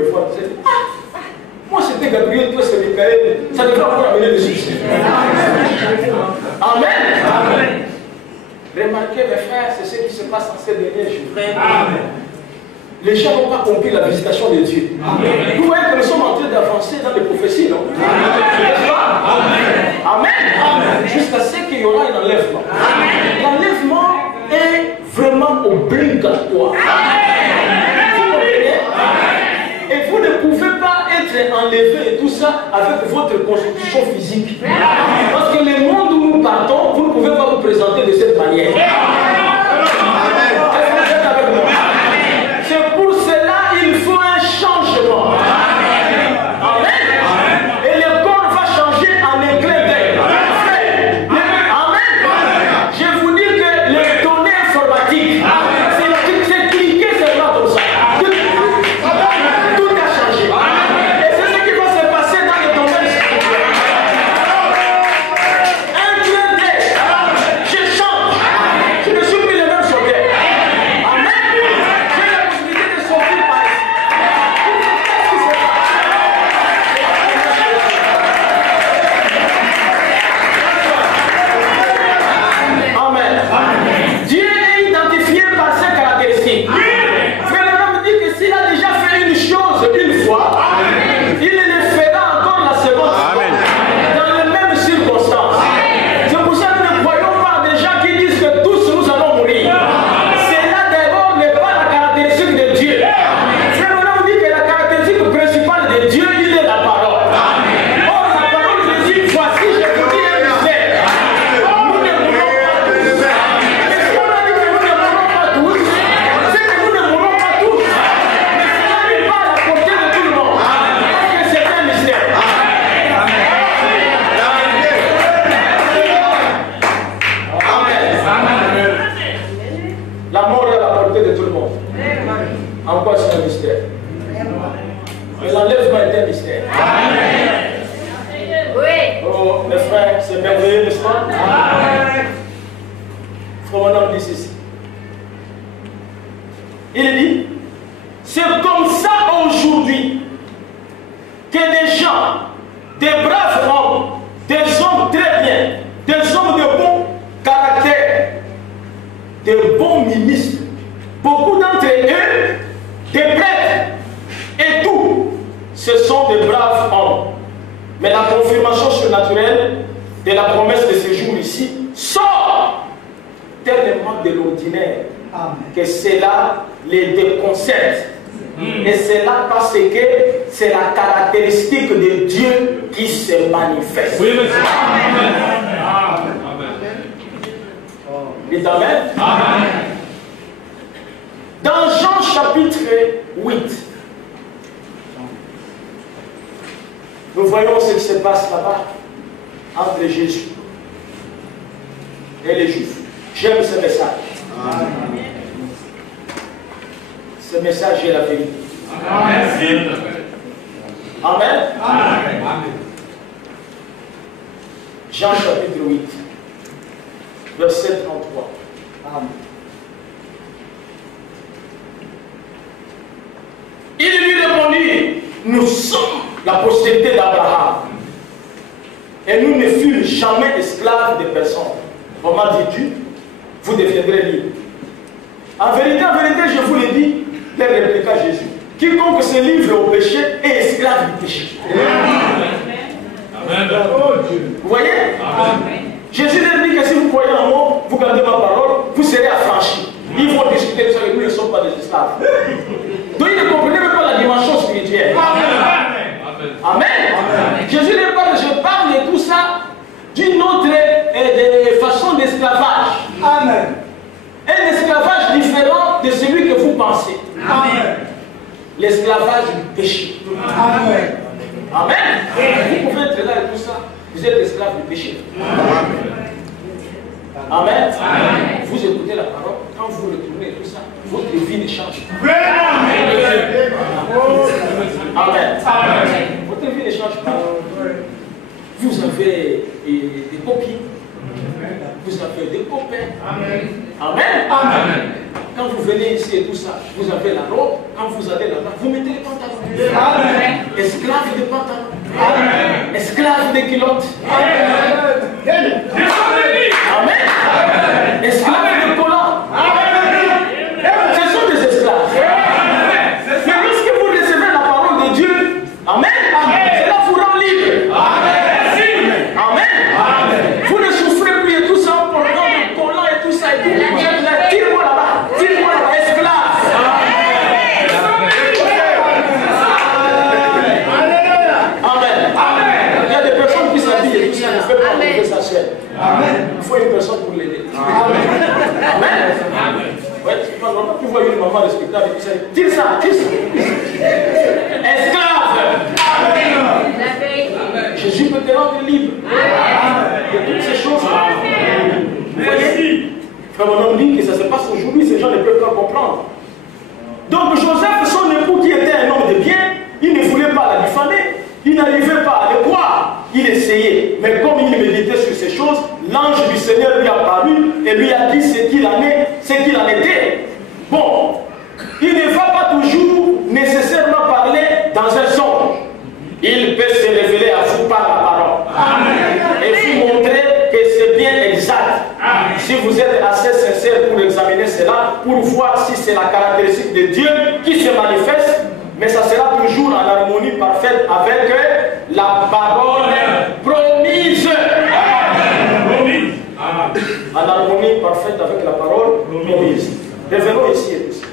me voir. Moi c'était Gabriel, toi c'est Michael. Ça devrait encore amener le succès. Amen. Amen. Remarquez mes frères, c'est ce qui se passe en ces derniers jours. Amen. Les gens n'ont pas compris la visitation de Dieu. Amen. Vous voyez que nous sommes en train d'avancer dans les prophéties, non? Amen. Amen. Jusqu'à ce qu'il y aura un enlèvement. L'enlèvement est vraiment obligatoire. Vous comprenez? Et vous ne pouvez pas être enlevé et tout ça avec votre constitution physique. Parce que le monde où nous partons, vous ne pouvez pas vous présenter de cette manière. C'est pour cela qu'il faut un changement. Amen. Et le corps va changer en éclat d'air. Amen. Je vous dis que les données informatiques, c'est cliquer seulement comme ça. Tout a changé. Et c'est ce qui va se passer dans le domaine spirituel. Un clin d'œil, je change. Je ne suis plus le même soldat. Amen. J'ai la possibilité de sortir par ici. Qu'est-ce qui se passe? Amen. Dieu est identifié par ses caractéristiques. Frère Branham dit que s'il a déjà fait une chose une fois, il le fera encore la seconde fois, dans les mêmes circonstances. C'est pour ça que nous ne croyons pas des gens qui disent que tous nous allons mourir. Cela d'abord n'est pas la caractéristique de Dieu. Frère Branham dit que la caractéristique principale de Dieu, il est la parole. Or, la parole nous dit, voici, je vous dis un mystère. Nous ne mourrons pas tous. Mais si on a dit que nous ne mourrons pas tous, c'est que nous ne mourrons pas tous. Mais cela n'est pas à la portée de tout le monde. Parce que c'est un mystère. Amen. La mort est à la portée de tout le monde. En quoi c'est un mystère? Mais l'enlèvement est un mystère. Oh, mes frères, c'est merveilleux, n'est-ce pas? Frère Branham dit ceci. Il dit, c'est comme ça aujourd'hui que des gens, des braves hommes, des hommes très bien, des hommes de bon caractère, de bons ministres, beaucoup d'entre eux, des prêtres et tout, ce sont des braves hommes. Mais la confirmation surnaturelle de la promesse de ce jour ici sort tellement de l'ordinaire que cela les déconcerte. Et c'est là parce que c'est la caractéristique de Dieu qui se manifeste. Oui, monsieur. Dites amen. Amen. Dans Jean chapitre 8, nous voyons ce qui se passe là-bas entre Jésus et les Juifs. J'aime ce message. Amen. Ce message est la vérité. Amen. Amen. Amen. Jean chapitre 8, verset 33. Amen. Il lui répondit, nous sommes la postérité d'Abraham. Et nous ne fûmes jamais esclaves de personne. Comment dis-tu? Vous deviendrez libres. En vérité, je vous l'ai dit, les répliqua Jésus. Quiconque se livre au péché est esclave du péché. Amen. Vous voyez? Amen. Jésus leur dit que si vous croyez en moi, vous gardez ma parole, vous serez affranchis. Ils vont discuter de ça et nous ne sommes pas des esclaves. Donc ils ne comprenaient même pas la dimension spirituelle. Amen. Amen. Amen. Jésus leur parle, je parle de tout ça d'une autre façon d'esclavage. Amen. Un esclavage différent de celui que vous pensez. Amen. L'esclavage du péché. Amen. Amen. Vous pouvez être là et tout ça. Vous êtes esclave du péché. Amen. Amen. Amen. Vous écoutez la parole. Quand vous retournez tout ça, votre vie ne change pas. Amen. Amen. Votre vie ne change pas. Vous avez des copines. Vous avez des copains. Amen. Amen. Amen. Quand vous venez ici et tout ça, vous avez la robe. quand vous allez là-bas, vous mettez les pantalons. Amen. Esclaves de pantalons. Amen. Esclaves de culottes. Amen. Amen. Esclaves de collants. Ce sont des esclaves. Mais lorsque vous recevez la parole de Dieu, amen, cela vous rend libre. Amen. Vous ne souffrez plus et tout ça en portant des collants et tout ça. Et tout. Vous êtes là, tire-moi là-bas, esclave. Amen. Il y a des personnes qui s'habillent et tout ça ne fait pas enlever sa chair. Il faut une personne pour l'aider. Amen. Ouais, tu vois une maman respectable et tout ça. Tire ça. Esclave. Jésus peut te rendre libre. Il y a toutes ces choses. Vous voyez, frère, mon homme dit que ça se passe aujourd'hui, ces gens ne peuvent pas comprendre. Donc Joseph, son époux qui était un homme de bien, il ne voulait pas la diffamer, il n'arrivait pas à le croire, il essayait. Mais comme il méditait sur ces choses, l'ange du Seigneur lui a apparu et lui a dit ce qu'il en était. Bon, il ne va pas toujours nécessairement parler dans un songe. Il peut se révéler à vous par la parole. Amen. Et vous montrer que c'est bien exact. Amen. Si vous êtes assez sincère pour examiner cela, pour voir si c'est la caractéristique de Dieu qui se manifeste, mais ça sera toujours en harmonie parfaite avec la parole promise. Amen. En harmonie parfaite avec la parole promise. Revenons ici et tout ça.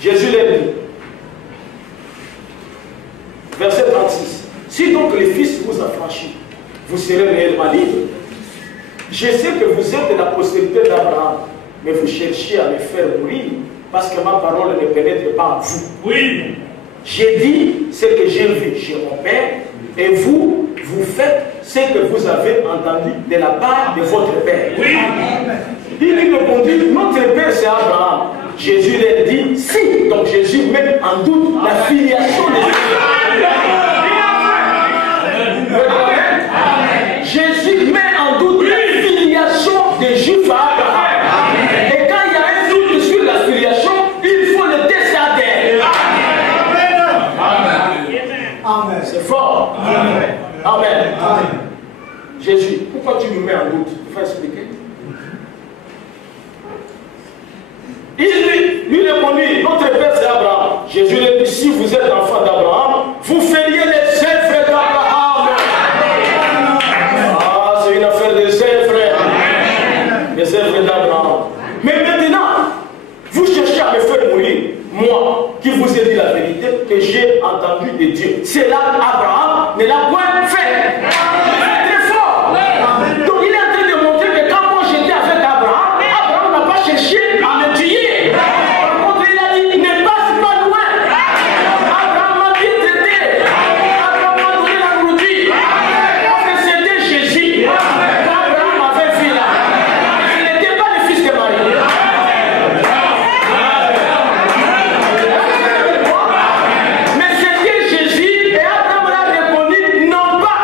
Jésus l'a dit. Verset 36. Si donc le Fils vous affranchit, vous serez réellement libre. Je sais que vous êtes de la postérité d'Abraham, mais vous cherchiez à me faire mourir parce que ma parole ne pénètre pas en vous. Oui. J'ai dit ce que j'ai vu chez mon Père, et vous, vous faites ce que vous avez entendu de la part de votre Père. Oui. Il lui répondit, notre Père c'est Abraham. Jésus leur dit, si. Donc Jésus met en doute la filiation de Jésus. Jésus met en doute la filiation des Juifs à Abraham. Et quand il y a un doute sur la filiation, il faut le désader. Amen. C'est fort. Amen. Jésus, pourquoi tu nous mets en doute? Il faut expliquer. Il lui répondit, notre Père c'est Abraham. Jésus lui dit, si vous êtes enfant d'Abraham, vous feriez les œuvres d'Abraham. Ah, c'est une affaire des œuvres. Les œuvres d'Abraham. Mais maintenant, vous cherchez à me faire mourir. Moi, qui vous ai dit la vérité, que j'ai entendu de Dieu. C'est là Abraham ne l'a point fait. Très fort. Donc il est en train de montrer que quand moi j'étais avec Abraham, Abraham n'a pas cherché à me tuer. Par contre, il a dit, ne passe pas loin. Abraham m'a bien traité. Abraham m'a donné la nourriture. Parce que c'était Jésus. Abraham avait fait là. Il n'était pas le fils de Marie. Mais c'était Jésus et Abraham l'a répondu, non pas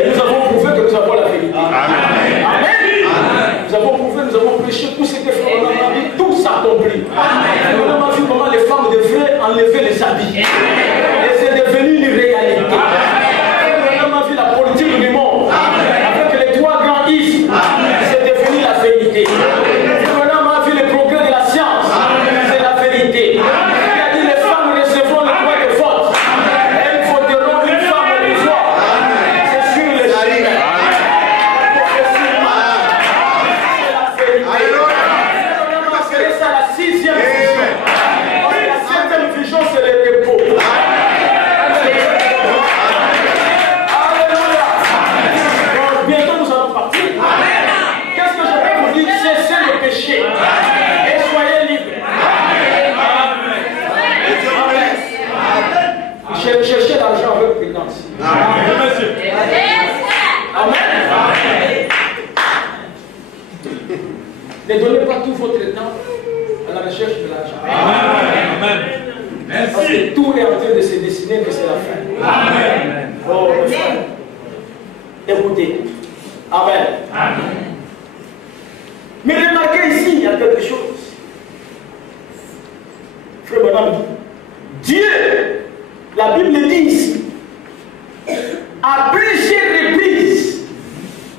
Et nous avons prouvé que nous avons la vérité. Amen. Amen. Nous avons prouvé, nous avons prêché tout ce que Frère Branham a dit, tout s'accomplit. Frère Branham a vu comment les femmes devraient enlever les habits. Et c'est devenu une réalité. Frère Branham a vu la politique du monde. Avec les trois grands ismes, c'est devenu la vérité. Frère Branham a vu les progrès de la science. C'est la vérité. Il a dit les femmes recevront le droit de vote. Elles voteront une femme au pouvoir. C'est sur les chemins. C'est ça la sixième vision. La septième vision, c'est le repos. Alléluia. Donc, bientôt nous allons partir. Qu'est-ce que je peux vous dire? Cessez le péché et soyez libres. Cherchez l'argent avec prudence. Amen. Ne donnez pas tout votre temps à la recherche de l'argent. Parce que tout est en train de se dessiner que c'est la fin. Oh, mes frères, écoutez. Amen. Mais remarquez ici, il y a quelque chose. Frère Branham dit, Dieu, la Bible dit ici, à plusieurs reprises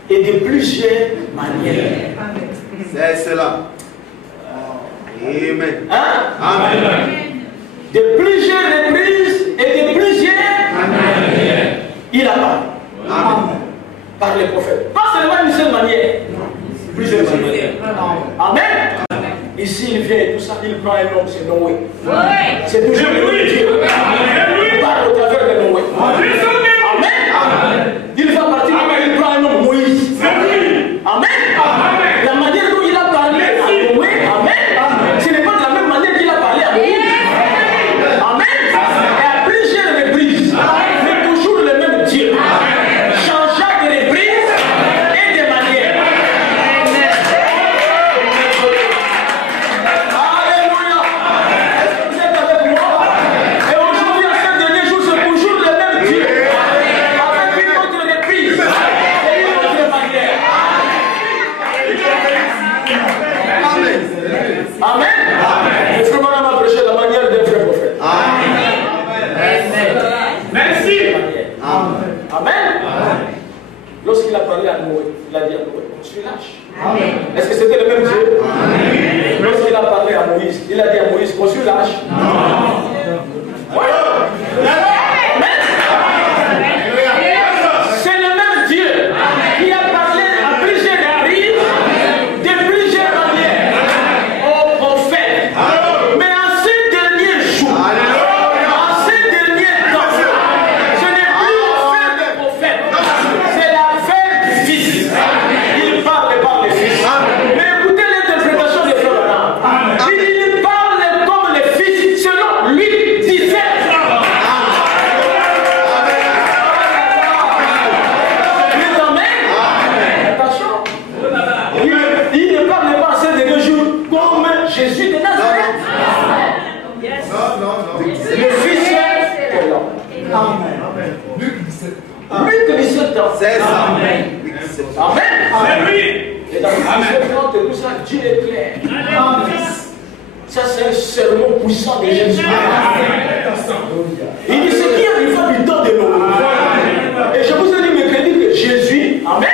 et de plusieurs manières. C'est cela. Amen. Hein? Amen. De plusieurs reprises et de plusieurs manières. Il a parlé. Amen. Par les prophètes. Pas seulement une seule manière. Plusieurs manières. Amen. Ici, il vient et tout ça, il prend un homme, c'est Noé. C'est toujours le même Dieu. Il parle au travers de Noé. Amen. Il va partir, il prend un homme, Moïse. Amen. La manière dont il a parlé à Noé, amen, ce n'est pas de la même manière qu'il a parlé à Moïse. Amen. Et à plusieurs reprises, mais toujours le même Dieu. Changeant de reprises et de manières. Alléluia. Est-ce que vous êtes avec moi? Et aujourd'hui, en ce dernier jour, c'est toujours le même Dieu. Avec une autre reprise et une autre manière. Amen. Le frère Branham a prêché la manière d'un vrai prophète. Amen. Merci. Amen. Lorsqu'il a parlé à Noé, il a dit à Noé, je suis lâche. Est-ce que c'était le même Dieu? Lorsqu'il a parlé à Moïse, il a dit à Moïse, je suis lâche. Oui. Amen. C'est le même Dieu qui a parlé à plusieurs reprises, de plusieurs manières, aux prophètes. Mais en ces derniers jours, en ces derniers temps, ce n'est plus l'affaire des prophètes, c'est l'affaire du Fils. Il parle par le Fils. Mais écoutez l'interprétation de Frère Branham. Il parle comme le Fils selon Luc 17. Attention. Il ne parle pas en ces derniers jours comme Jésus de Nazareth. Le Fils est l'homme. Luc 17 ans. C'est ça. Amen. C'est lui. Et dans le 17 ans de tout ça, Dieu est clair. Ça, c'est un sermon puissant de Jésus. Il dit ce qui arriva du temps de Noé. Et je vous ai dit mercredi que Jésus, amen,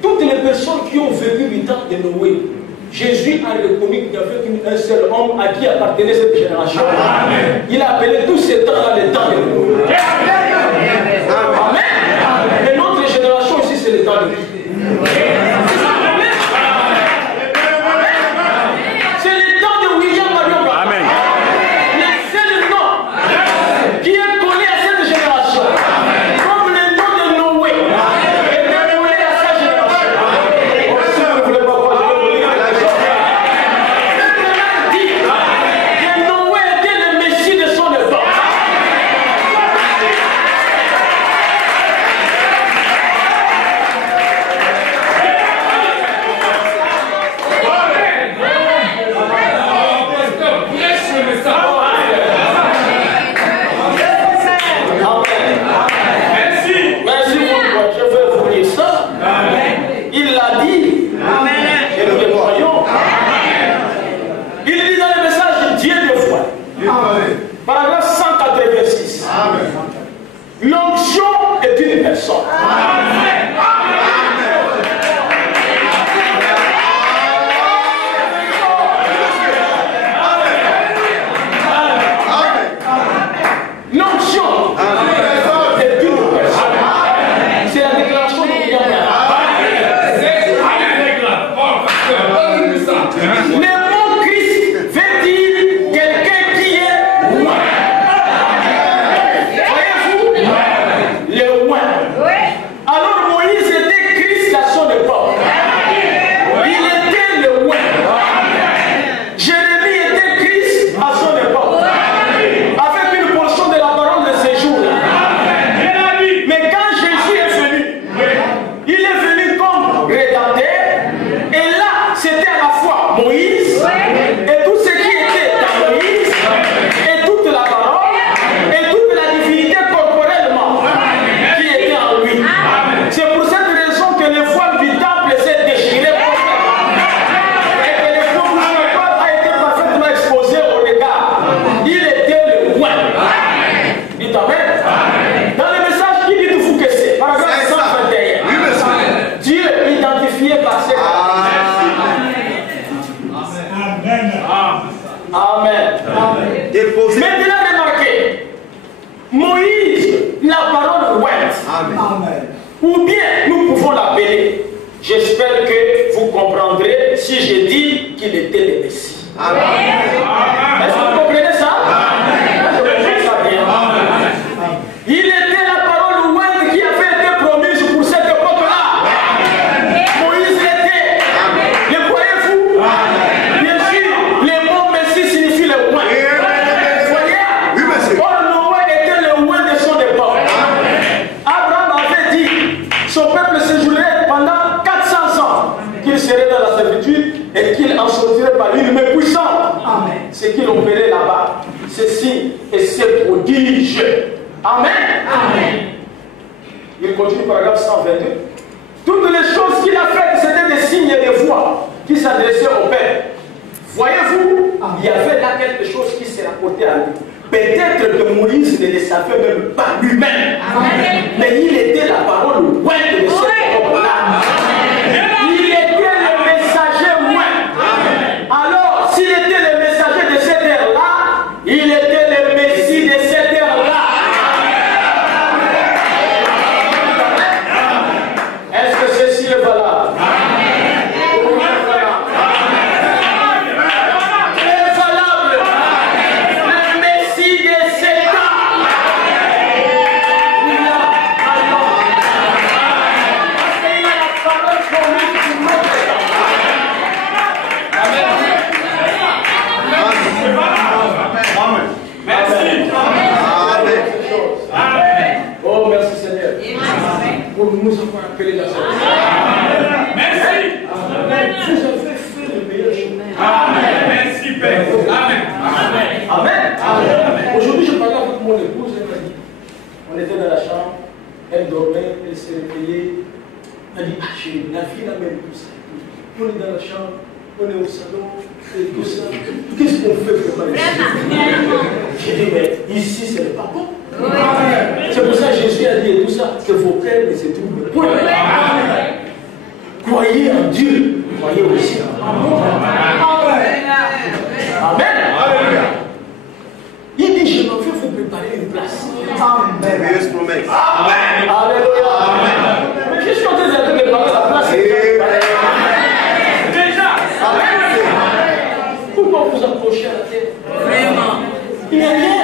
toutes les personnes qui ont vécu du temps de Noé, Jésus a reconnu qu'il n'y avait qu'un seul homme à qui appartenait cette génération. Il a appelé tous ces temps-là les temps de Noé. Amen. Et notre génération ici, c'est le temps de Dieu. C'est le temps de William Marion. Amen. Le seul nom qui est collé à cette génération, comme le nom de Noé, est collé à sa génération. Si vous ne voulez pas voir, je vais vous lire la chose. dit que Noé était le Messie de son époque. personne. L'onction est d'une personne. C'est la déclaration de William Branham. Le mot Christ veut dire quelqu'un qui est loin. Voyez-vous? Le loin. Alors Moïse était Christ à son époque. Il était le loin. Jérémie était Christ à son époque. Avec une portion de la parole de ces jours-là. Mais quand Jésus est venu, il est venu comme rédacteur. Et là, c'était à la fois Moïse et tout ce qui était dans Moïse et toute la parole et toute la divinité corporellement qui était en lui. C'est pour cette raison que le voile du temple s'est déchiré et que le fond du corps a été parfaitement exposé au regard. Il était le loin. Dites Amen. Dans le message, qui dites-vous que c'est? Paragraphe 121. Dieu identifié par ses Amen. Déposé. Maintenant, remarquez, Moïse, la parole ouette, Amen. ou bien nous pouvons l'appeler, j'espère que vous comprendrez si je dis qu'il était le Messie. Amen. Est-ce que vous comprenez ça? Je comprends ça bien. Il était la parole ouette qui avait été promise pour cette époque-là. Moïse l'était. Le croyez-vous? Bien sûr, le mot Messie signifie le loin. Voyez? Oui, monsieur. Or, Noé était le loin de son époque. Abraham avait dit son peuple séjournerait pendant 400 ans, qu'il serait dans la servitude et qu'il en sortirait par une main puissante. Ce qu'il opérait là-bas, ceci et ces prodiges. Amen. Il continue paragraphe 122. Toutes les choses qu'il a faites, c'était des signes et des voix qui s'adressaient au Père. Voyez-vous, il y avait là quelque chose qui s'est rapporté à lui. Peut-être que Moïse ne le savait même pas lui-même. Mais il était la parole loin de cette époque-là. Il était le messager loin. Alors, s'il était le messager de cette ère-là, il était le Messie de cette ère-là. Est-ce que ceci est valable? Très valable. Le Messie de cet âge. Il a la parole promise pour notre Amen. Merci. Oh, merci Seigneur. Pour nous avoir appelés dans cette vie. Merci. Vous avez fait le meilleur chemin. Merci, Père. Amen. Aujourd'hui, je parlais avec mon épouse. Elle m'a dit, on était dans la chambre, elle dormait, elle s'est réveillée. Elle m'a dit, ah chérie, la vie l'amène tout ça. On est dans la chambre, on est au salon, et tout ça. Qu'est-ce qu'on fait vraiment ici? J'ai dit, mais ici, ce n'est pas bon. C'est pour ça que Jésus a dit et tout ça, que vos cœurs ne se trouvent point. Croyez en Dieu, croyez aussi en moi. Amen. Il dit, je m'en vais vous préparer une place. Merveilleuse promesse. Alléluia. Mais qu'est-ce qu'on te dit de préparer la place? Déjà. Pourquoi vous approchez à la terre? Vraiment. Il n'y a rien.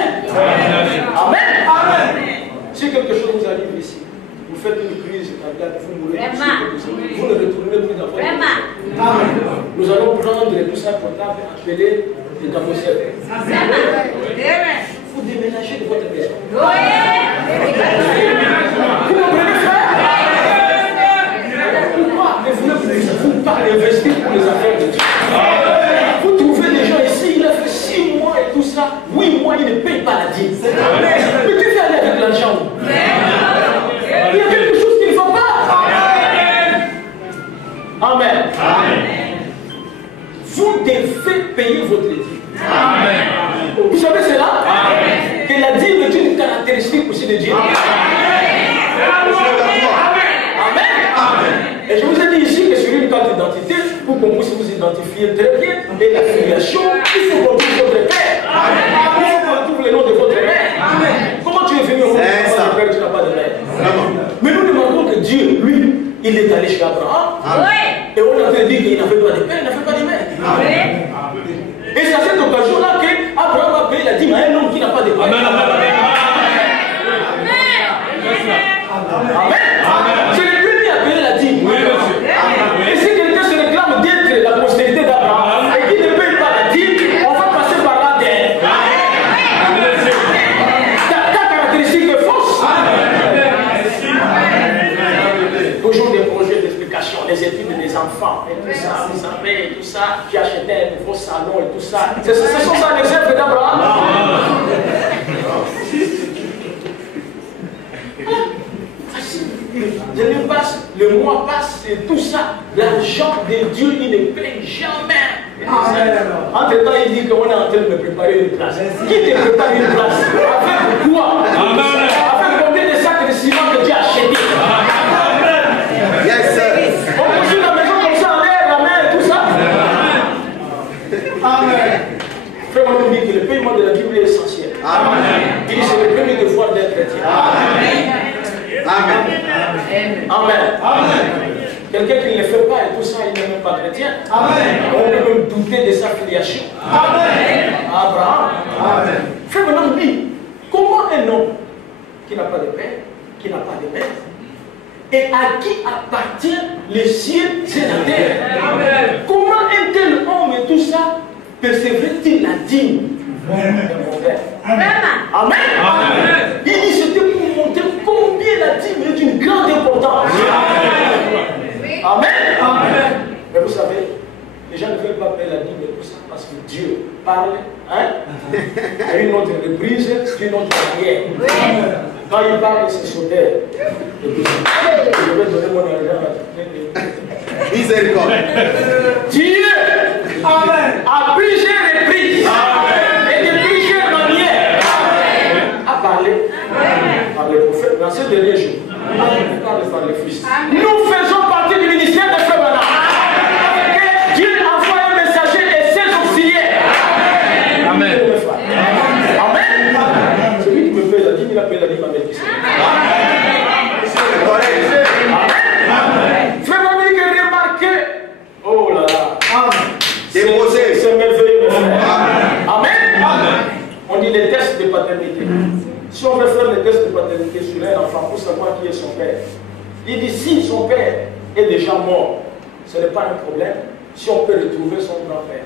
Amen. Si quelque chose vous arrive ici, vous faites une crise cardiaque, vous mourrez, vous ne retournerez plus dans votre vie. Nous allons prendre tout ça portable, appeler les capossels. Vous déménagez de votre maison. Vous comprenez ça? Pourquoi ne voulez-vous pas investir pour les affaires de Dieu? Vous trouvez des gens ici, il a fait 6 mois et tout ça, 8 mois, il ne paye pas la dîme. Mais tu fais aller avec l'argent. Il y a quelque chose qu'il ne faut pas. Amen. Vous devez payer votre dîme. Vous savez cela? Que la dîme est une caractéristique aussi de Dieu. identifier très bien. Et la filiation, il faut qu'on trouve votre père. Il faut qu'on trouve le nom de votre mère. Comment tu es venu au monde, tu n'as pas de père, tu n'as pas de mère. Mais nous demandons que Dieu, lui, il est allé chez Abraham. Et on a dit qu'il n'avait pas de père, il n'avait pas de mère. Et c'est à cette occasion-là qu'Abraham a payé la dîme à un homme qui n'a pas de père. Amen. C'est le premier à payer la dîme. Et si quelqu'un se réclame d'être la postérité d'Abraham et qui ne paye pas la dîme, on va passer par là derrière. Ta caractéristique est fausse. Toujours des projets d'explication, les études des enfants et tout ça, vous savez, tout ça, qui achetaient un nouveau salon et tout ça. Ce sont ça l'exemple d'Abraham. Le mois passe et tout ça. L'argent de Dieu, il ne paye jamais. Entre-temps, il dit qu'on est en train de me préparer une place. Qui te prépare une place? Avec quoi? Avec combien de sacs de ciment que tu as acheté? Yes, sir. On construit la maison comme ça en l'air, la main et tout ça. Amen. Frère, on dit que le paiement de la Bible est essentiel. Amen. Il dit que c'est le premier devoir d'être chrétien. Amen. Amen. Amen. Amen. Quelqu'un qui ne le fait pas et tout ça, il n'est même pas chrétien. Amen. On peut même douter de sa filiation. Amen. Abraham. Amen. Frère, maintenant, dit, comment un homme qui n'a pas de père, qui n'a pas de mère, et à qui appartient le ciel et la terre? Amen. Comment un tel homme et tout ça percevrait-il la dîme de mon père? Amen. Amen. Amen. Il dit c'était pour montrer combien la dîme est d'une grande importance. Amen. Amen. Amen. Mais vous savez, les gens ne veulent pas payer la dîme et tout ça parce que Dieu parle à une autre reprise, d'une autre manière. Quand il parle, c'est sur terre. Je vais donner mon argent. Miséricorde. Dieu à plusieurs reprises et de plusieurs manières a parlé par le prophète dans ce dernier jour. Par le Fils. Nous faisons partie du ministère de Frère Branham. Dieu envoie un messager et ses auxiliaires. Amen. Amen. Celui qui me paye la dîme, il a payé la dîme à Melchizedek. Amen. Frère Branham, que remarquez. Oh là là. C'est merveilleux, mes frères. Amen. On dit les tests de paternité. Si on veut faire les tests de paternité sur un enfant pour savoir qui est son père, il dit si son père est déjà mort, ce n'est pas un problème si on peut retrouver son grand-père.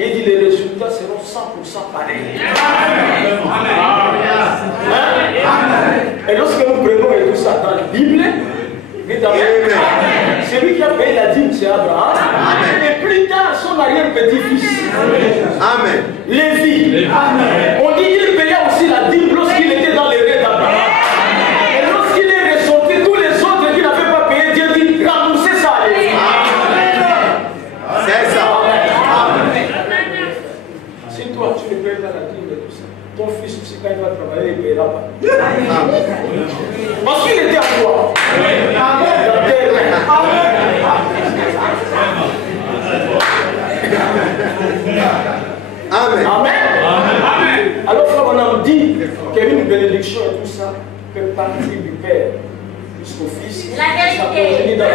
Il dit les résultats seront 100% pareils. Et lorsque nous prenons et tout ça dans la Bible, c'est lui qui a payé la dîme, c'est Abraham. Et plus tard, son arrière-petit-fils, Lévi. On dit qu'il payait aussi la dîme lorsqu'il était dans les rêves d'Abraham. Et lorsqu'il est ressorti, tous les autres qui n'avaient pas payé, Dieu dit remboursez ça à Lévi. C'est ça. Si toi, tu ne payes pas la dîme et tout ça, ton fils aussi, quand il va travailler, il ne payera pas. Parce qu'il était à toi. Amen. Amen. Alors, frère, on a dit qu'une bénédiction et tout ça peut partir du Père jusqu'au Fils. Ça continue dans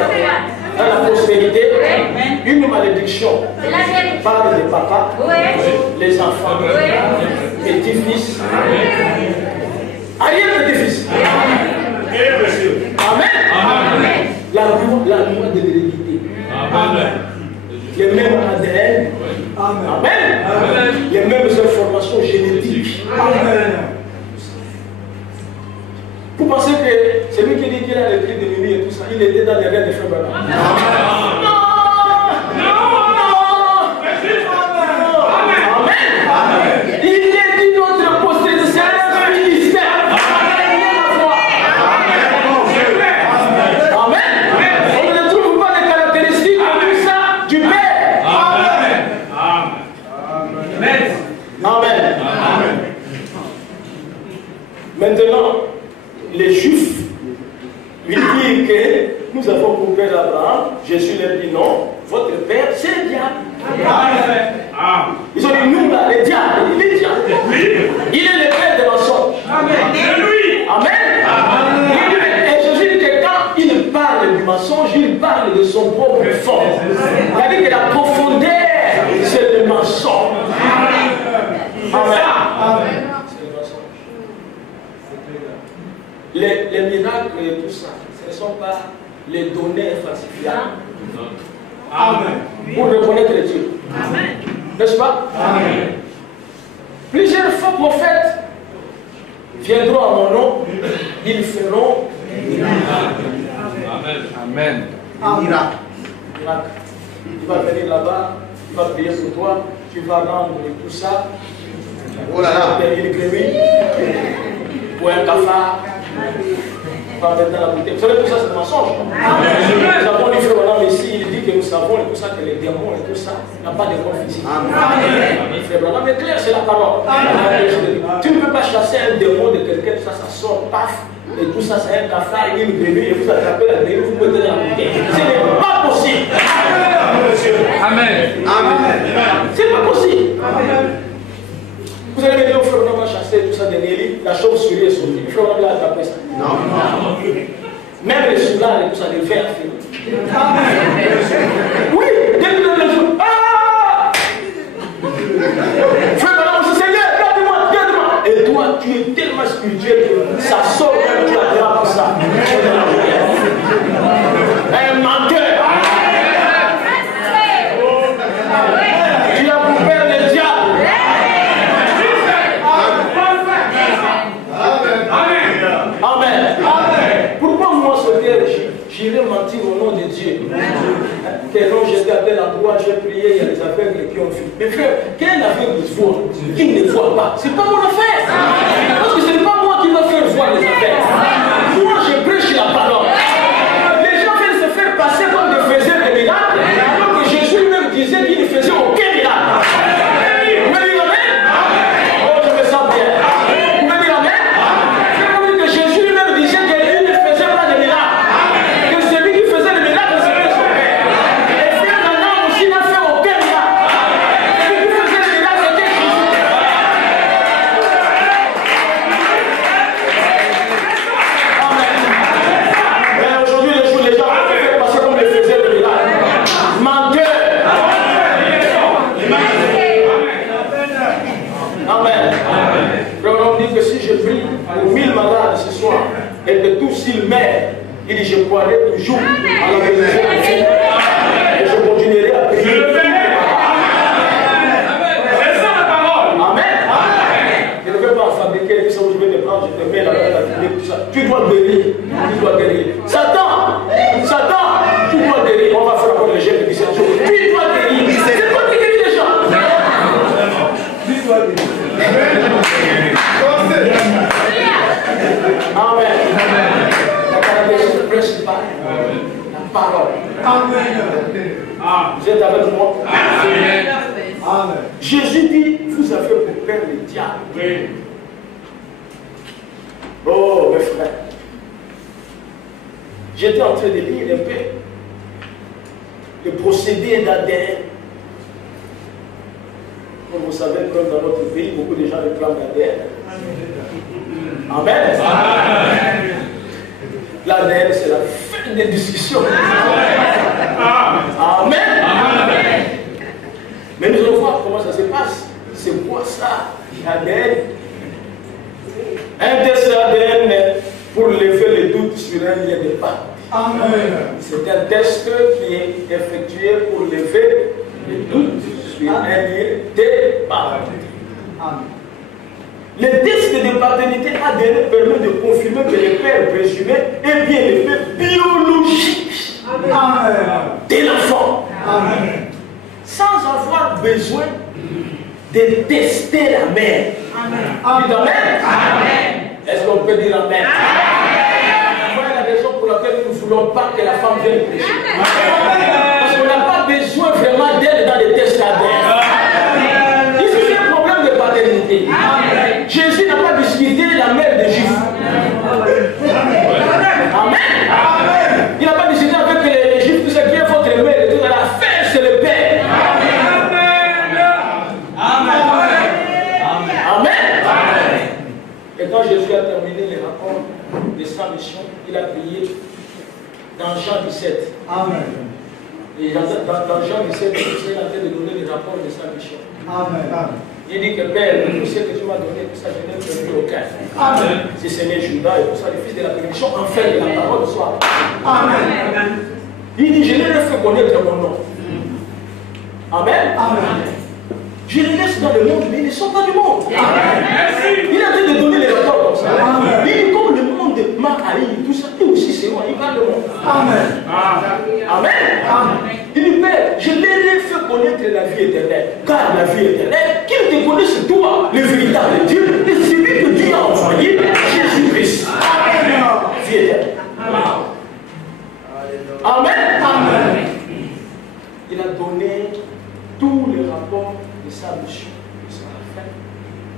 la postérité. Une malédiction parle des papas, les enfants, petits-fils, arrière-petits-fils. Amen. La loi de l'hérédité. Les mêmes ADN. Amen. Les mêmes informations génétiques. Amen. Vous pensez que celui qui dit qu'il a les cris de Mimi et tout ça, il était dans les rêves de Frère Branham? Non. Amen. Il est d'une autre postérité, c'est un ministère. Maintenant, les Juifs lui disent que nous avons pour père Abraham. Jésus leur dit non, votre père, c'est le diable. Amen. Ils ont dit, nous là, le diable, il est le diable. Il est le père des mensonges. Amen. Amen. Et Jésus dit que quand il parle du mensonge, il parle de son propre fond. C'est-à-dire que la profondeur, c'est le mensonge. Amen. C'est le mensonge. Les miracles et tout ça, ce ne sont pas les données falsifiables. Amen. Pour reconnaître Dieu. Amen. N'est-ce pas? Amen. Plusieurs faux prophètes viendront à mon nom, ils feront des miracles. Amen. Miracle. Tu vas venir là-bas, tu vas prier pour toi, tu vas rendre tout ça. Oh là là. Une grémille, pour un cafard, tu vas mettre dans la bouteille. Vous savez, tout ça c'est un mensonge. Nous avons dit, frère Branham ici, il dit que nous savons et tout ça, que les démons et tout ça n'ont pas de corps physique. Frère Branham est clair, c'est la parole. Tu ne peux pas chasser un démon de quelqu'un, ça sort, paf. Et tout ça, c'est un cafard, une grenouille, et vous attrapez la grenouille, vous mettez dans la bouteille. Ce n'est pas possible. Amen. C'est pas possible. Vous allez me dire, frère, on va chasser tout ça de Nelly, la chauve-souris est sortie. Le frère, on va attraper ça. Non. Même les soulards et tout ça, les vers. Oui, dès que le jour. Ah! Frère, on se Seigneur, garde-moi. Et toi, tu es tellement spirituel que ça sort quand tu attrapes ça. Un menteur. Tu as pour père le diable. Amen. Pourquoi moi, j'irai mentir au nom de Dieu? Que non, j'étais à tel endroit, j'ai prié, il y a des aveugles qui ont vu. Mais frère, quel aveugle voit qui ne voit pas? C'est pas mon affaire. Parce que ce n'est pas moi qui va faire voir les affaires. Moi, je prêche la parole. Les gens veulent se faire passer comme des faiseurs de miracles, alors que Jésus lui-même disait qu'il ne faisait aucun miracle. Vous me dites amen? Oh, je me sens bien. Vous me dites amen? Que Jésus lui-même disait qu'il ne faisait pas de miracles. Que celui qui faisait le miracle, c'était son Père. Et frère Branham aussi n'a fait aucun miracle. Celui qui faisait le miracle, c'était Jésus. Amen. Mais aujourd'hui, les gens vont se faire passer comme les faiseurs de miracles. Menteur. Amen. On dit que si je prie pour 1000 malades ce soir et que tous ils meurent, il dit je croirai toujours à la résurrection de Dieu. Et je continuerai à prier. C'est ça la parole. Amen. Je ne vais pas fabriquer tout ça où je vais te prendre, je te mets là, tout ça. Tu dois guérir. Tu dois guérir. Satan, tu dois guérir. On va faire encore le geste de 17 jours. Tu dois guérir. C'est toi qui guéris les gens. Tu dois guérir. Amen. La caractéristique principale, la parole. Vous êtes avec moi? Amen. Jésus dit, vous avez pour père le diable. Oh, mes frères. J'étais en train de lire un peu le procédé d'ADN. Comme vous savez, comme dans notre pays, beaucoup de gens réclament l'ADN. Amen. L'ADN, c'est la fin des discussions. Amen. Mais nous allons voir comment ça se passe. C'est quoi ça, l'ADN? Un test ADN pour lever les doutes sur un lien de pas. C'est un test qui est effectué pour lever les doutes sur un lien de pas. Le test de paternité ADN permet de confirmer que le père présumé est bien le père biologique de l'enfant. Sans avoir besoin de tester la mère. Dites amen. Est-ce qu'on peut dire amen? Voilà la raison pour laquelle nous ne voulons pas que la femme vienne prêcher. Parce qu'on n'a pas besoin vraiment d'aide dans les tests ADN. Ici, c'est un problème de paternité. Jésus n'a pas discuté la mère des Juifs. Amen. Il n'a pas discuté avec les Juifs, tout ce qui est votre mère, et tout, elle a fait dans Jean 17. Amen. Et dans Jean 17, il est en train de donner le rapport de sa mission. Amen. Il dit que Père, je sais que tu m'as donné tout ça, je n'ai perdu aucun. Amen. Si ce n'est Judas et pour ça, le fils de la bénédiction, en fait, de la parole soit. Amen. Il dit, je les ai fait connaître mon nom. Amen. Amen. Je les laisse dans le monde, mais ils ne sont pas du monde. Merci. Il est en train de donner les rapports comme ça. Amen. Il dit, comme le monde m'a haï, tout ça, et aussi c'est moi, il parle de moi. Amen. Amen. Amen. Il dit, Père, je leur ai fait connaître la vie éternelle. Car la vie éternelle, qu'ils te connaissent toi, le véritable Dieu, et celui que Dieu a envoyé, Jésus-Christ. Amen. Vie éternelle. Amen. Amen. Il a donné tous les rapports de sa mission jusqu'à la fin.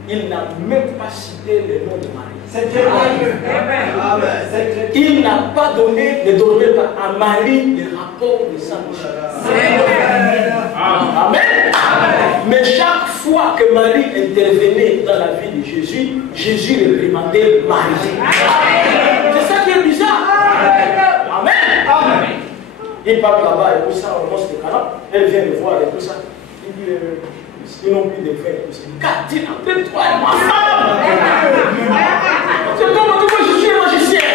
Il n'a même pas cité le nom de Marie. C'est très bien. Il n'a pas donné, ne donnez pas à Marie le rapport de sa mission. Amen. Mais chaque fois que Marie intervenait dans la vie de Jésus, Jésus réprimandait Marie. C'est ça qui est bizarre. Amen. Amen. Il parle là-bas et tout ça, au monstre de Cana. Elle vient le voir et tout ça. Il dit, ils n'ont plus de frères. Qu'a-t-il appelé toi et ma femme? C'est comme tu vois, je suis un magicien.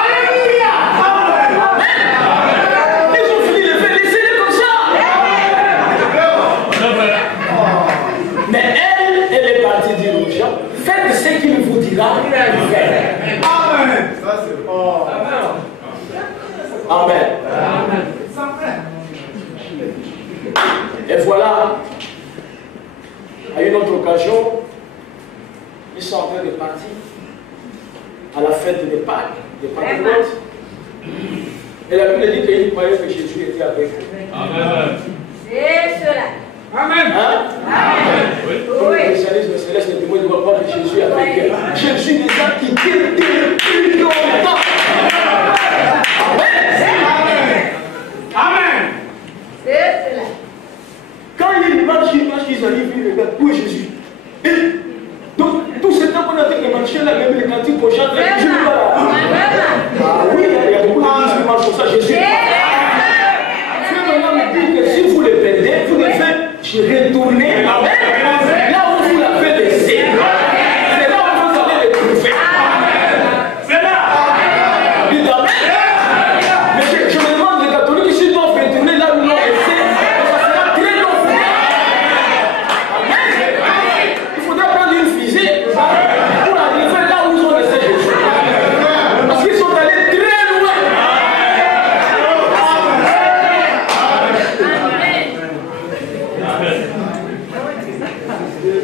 Alléluia. Amen. Ils ont fini de faire, laissez-les comme ça. Mais elle est partie dire aux gens, faites ce qu'il vous dira de faire. Amen. Ça c'est fort. Amen. Et voilà, à une autre occasion, ils sont en train de partir à la fête de Pâques, de Pentecôte. Et la Bible dit qu'il croyait que Jésus était avec eux. Amen. C'est cela. Amen. Hein? Amen. Comme le christianisme céleste ne témoigne pas que Jésus est avec eux. Jésus les a quittés depuis longtemps. Amen. Amen. C'est cela. Quand ils marchent, ils arrivent, ils regardent, où est Jésus? Et donc, tout ce temps qu'on a fait marcher là, même les cantiques qu'on chante, Jésus est pas là. Ah oui, il y a beaucoup de gens qui marchent comme ça, Jésus est pas là. Frère maintenant me dit que si vous le perdez, vous devez retourner. Amen. Là où vous l'avez laissé, c'est là où vous allez le trouver. C'est là. Dites Amen. Mais je me demande, les catholiques, s'ils doivent retourner là où ils l'ont laissé, ça sera très long. Amen. Il faudra prendre une fusée pour arriver là où ils ont laissé Jésus. Parce qu'ils sont allés très loin.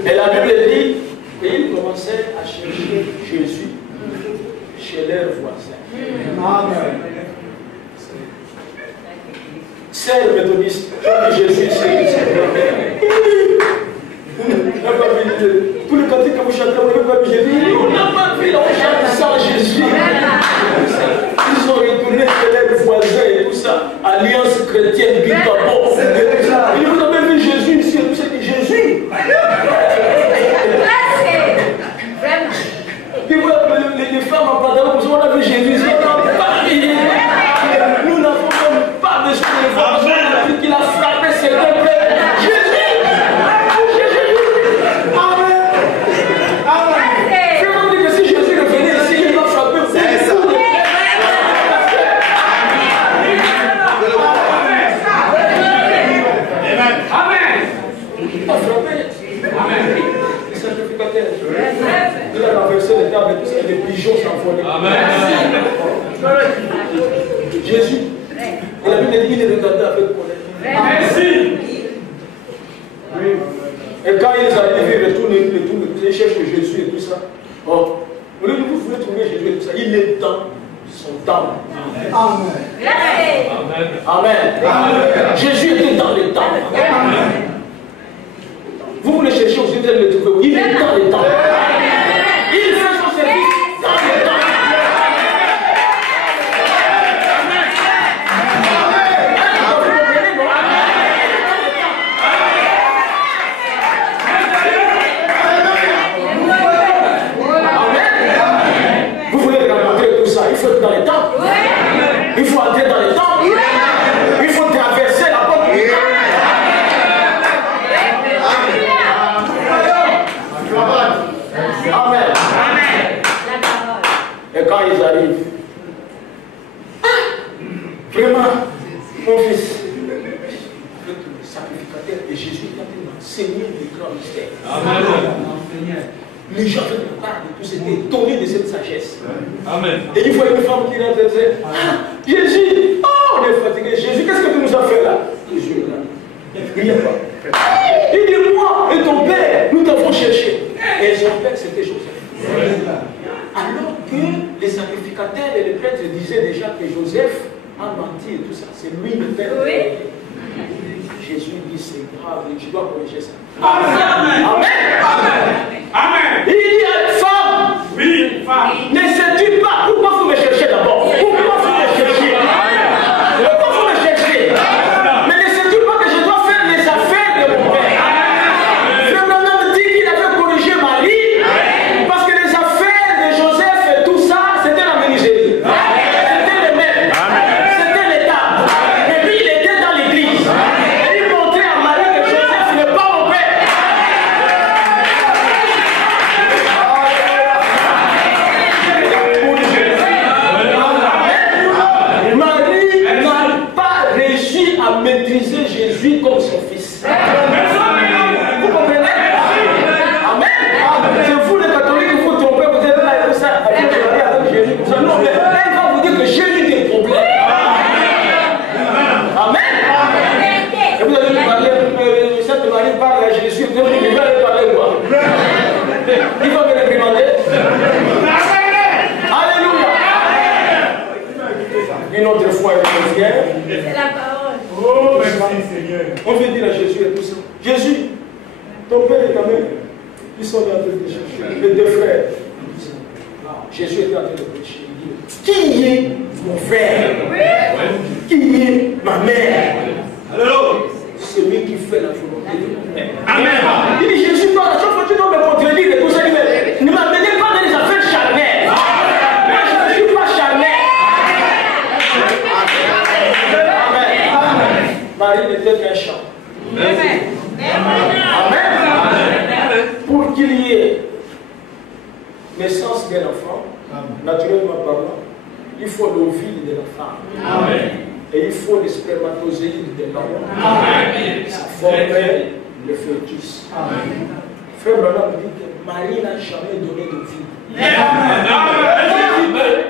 Et la Bible dit qu'ils commençaient à chercher Jésus chez leurs voisins. Amen. Sœur méthodiste, Jésus, c'est tous les cantiques que vous chantez, vous n'avez pas vu Jésus. On n'a pas vu, on chante sans Jésus. Ils ont retourné chez leurs voisins et tout ça. Alliance chrétienne, Bicabo. Et vous avez vu Jésus ici, tout ça, Jésus. Vraiment. Puis les femmes en pantalon, on a vu Jésus ici, on n'a pas vu. Nous n'avons même pas besoin de voir. On a vu qu'il a frappé ses deux frères. Jésus. C'est comme dire que si Jésus revenait ici, il va frapper. C'est ça. Amen. Il va frapper. Le sacrificateur. Il a renversé les tables et tout ça, les pigeons s'envolaient. Amen. Jésus. Et la Bible dit qu'il est regardé avec colère. Merci. Et quand ils arrivent, ils retournent, ils cherchent Jésus et tout ça. Oh, au lieu de vous voulez trouver Jésus et tout ça, il est dans son temple. Amen. Amen. Jésus était dans le temple. Vous voulez chercher aussi de le trouver. Il est dans le temple. Il fait son service dans le temple. Vous voulez rencontrer tout ça, il faut être dans les temps. Il faut entrer dans le temple. Il faut traverser la porte. Amen. Et quand ils arrivent, vraiment, mon fils, le sacrificateur et Jésus est en train d'enseigner les grands mystères. Les gens de part de tous étaient étonnés de cette sagesse. Amen. Et il faut une femme qui rentre et dit, ah, Jésus, oh, on est fatigué. Jésus, qu'est-ce que tu nous as fait là? Jésus est là. Il n'y a pas. Il dit, moi et ton père, nous t'avons cherché. Et son père, c'était Joseph. Alors que les sacrificateurs et les prêtres disaient déjà que Joseph a menti et tout ça, c'est lui le père. Oui. Jésus dit, c'est grave, tu dois corriger ça. Amen. Amen. Amen. Il dit à une femme, Oui, femme. ne sais-tu pas pourquoi vous me cherchez d'abord? Pourquoi vous me cherchez? Pourquoi vous me cherchez? Mais ne sais-tu pas que je dois faire les affaires de mon père? Frère Branham dit qu'il avait corrigé Marie parce que les affaires de Joseph et tout ça, c'était la ministère. C'était le même. C'était l'État. Et puis il était dans l'église. Et il montrait à Marie que Joseph n'est pas mon père. Marie n'a pas réussi à maîtriser Jésus comme son fils. Vous comprenez? Amen. C'est vous les catholiques qui vous trompez, vous êtes là et tout ça. Avec Jésus. Non, mais elle va vous dire que Jésus a des problèmes. Amen. Et vous allez lui parler, cette Marie parle à Jésus, il va lui parler quoi? Il va me réprimander. Alléluia. Une autre fois, il revient. C'est la parole. Oh, merci Seigneur. On vient dire à Jésus et tout ça. Jésus, ton père est quand même. Ils sont là en train de chercher. Les deux frères. Jésus était en train de prêcher. Il dit, qui est mon frère? Qui est ma mère? Celui qui fait la volonté de mon père. Amen. Il dit, Jésus, toi, à chaque fois que tu dois me contredire et tout ça, il dit, ne m'amenez pas dans les affaires charnelles. Moi, je ne suis pas charnel. Amen. Marie n'était qu'un champ. Amen. Pour qu'il y ait naissance d'un enfant, naturellement parlant, il faut l'ovule de la femme. Amen. Et il faut les spermatozoïdes de l'homme. Ça forme le fœtus. Frère Branham dit que Marie n'a jamais donné de vie.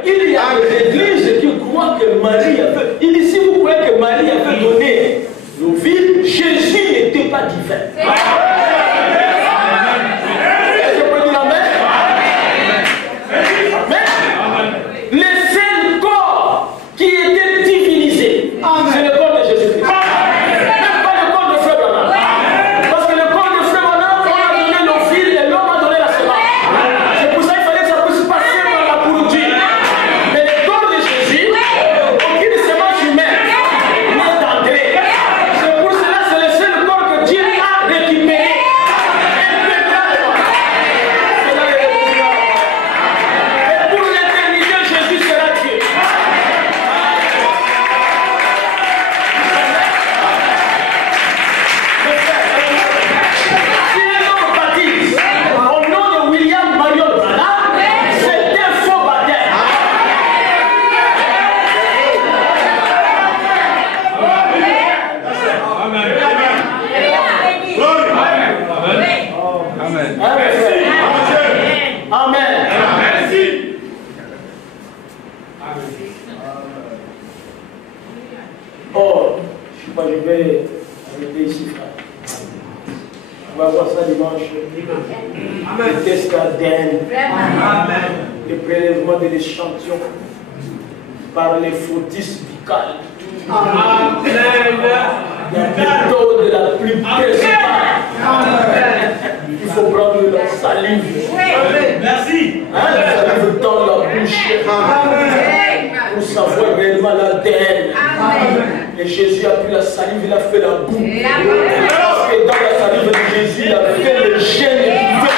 Il y a des églises qui croient que Marie avait. Il dit si vous croyez que Marie avait donné l'ovule, Jésus n'était pas divin. Est-ce que vous pouvez dire amen? Amen. Le seul corps qui était divinisé, c'est le corps de Jésus-Christ. Même pas le corps de Frère Branham. Parce que le corps de Frère Branham, on a donné l'ovule et l'homme a donné la semence. C'est pour ça qu'il fallait que ça puisse passer par la pourriture. Mais le corps de Jésus, aucune semence humaine n'est entrée. C'est pour cela que c'est le seul corps que Dieu a récupéré. Et pour l'éternité, Jésus sera Dieu. Si un homme baptise au nom de William Marion Branham, c'est un faux baptême. Amen. Amen. Merci. Oh, je crois que je vais arrêter ici, frère. On va voir ça dimanche. Le test ADN, le prélèvement de l'échantillon par les fautistes buccales. La méthode la plus principale. Il faut prendre la salive. Merci. La salive dans la bouche. Pour savoir réellement l'ADN. Et Jésus a pris la salive, il a fait la boue. Parce que dans la salive de Jésus, il a fait le gène divin.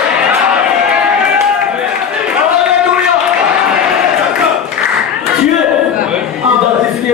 Alléluia. Dieu identifie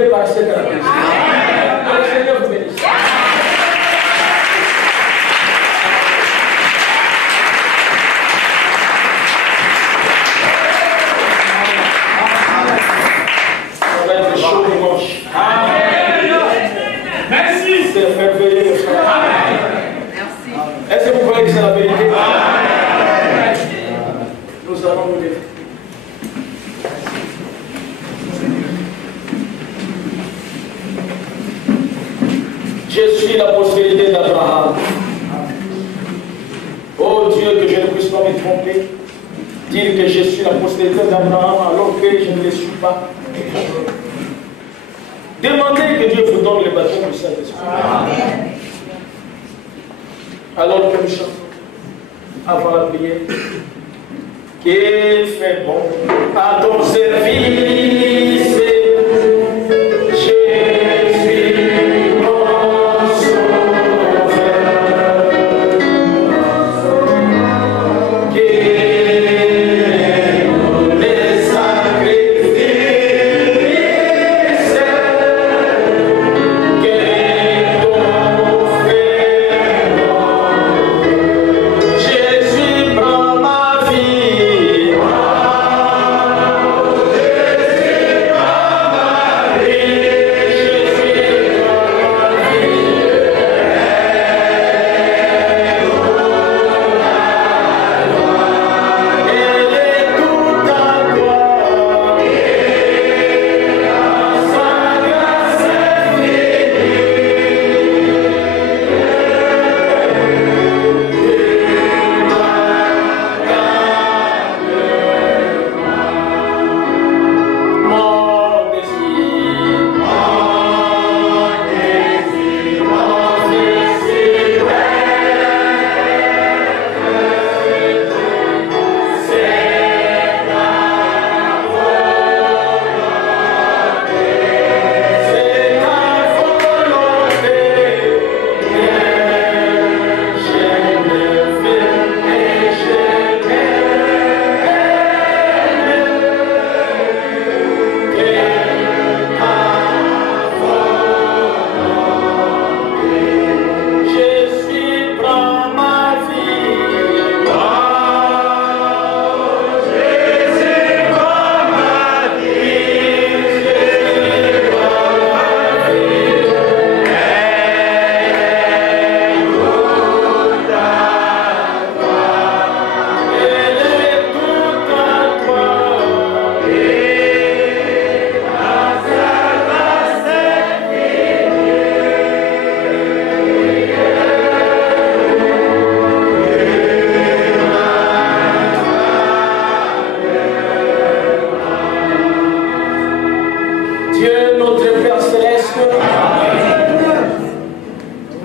Je suis la postérité d'Abraham. Oh Dieu, que je ne puisse pas me tromper. Dire que je suis la postérité d'Abraham alors que je ne le suis pas. Demandez que Dieu vous donne le bâton du Saint-Esprit. Alors que nous chantons avant la prière. Qu'il fait bon à ton service.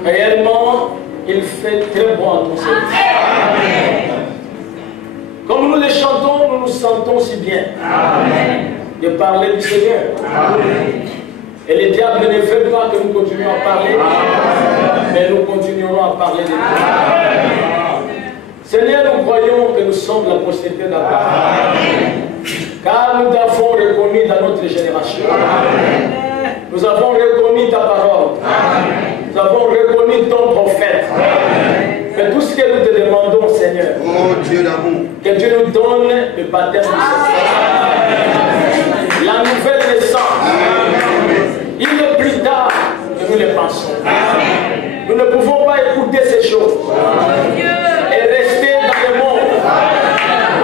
Réellement, il fait très bon à ton service. Comme nous les chantons, nous nous sentons si bien de parler du Seigneur. Et le diable ne veut pas que nous continuions à parler, mais nous continuerons à parler de Dieu. Seigneur, nous croyons que nous sommes la postérité d'Abraham, car nous avons reconnu dans notre génération. Nous avons reconnu ta parole. Nous avons reconnu ton prophète. Mais tout ce que nous te demandons, Seigneur, oh Dieu d'amour, que Dieu nous donne le baptême du Saint-Esprit, la nouvelle naissance. Il est plus tard que nous le pensons. Nous ne pouvons pas écouter ces choses et rester dans le monde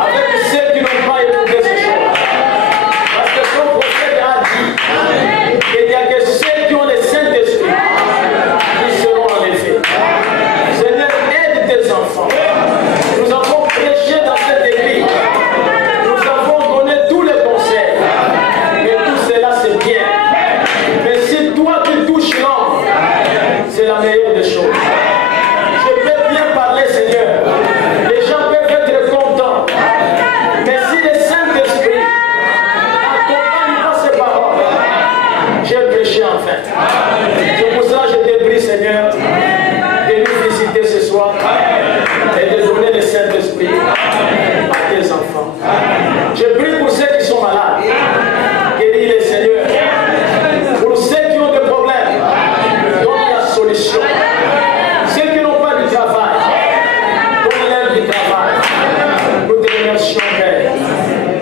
avec ceux qui n'ont pas écouté ces choses. Parce que son prophète a dit qu'il n'y a que ceux qui ont le Saint-Esprit qui seront enlevés. Seigneur, aide tes enfants. Nous avons prêché dans cette église. Nous avons donné tous les conseils. Mais tout cela, c'est bien. Mais si toi, tu touches l'homme, c'est la meilleure des choses. Je peux bien parler, Seigneur. Les gens peuvent être contents. Mais si le Saint-Esprit n'accompagne pas ces paroles, j'ai prêché enfin. C'est pour ça que je te prie, Seigneur, de nous visiter ce soir et de donner le Saint-Esprit à tes enfants. Je prie pour ceux qui sont malades. Guéris les Seigneur. Pour ceux qui ont des problèmes, donne la solution. Ceux qui n'ont pas de travail, donne-leur du travail. Nous te remercions, Père,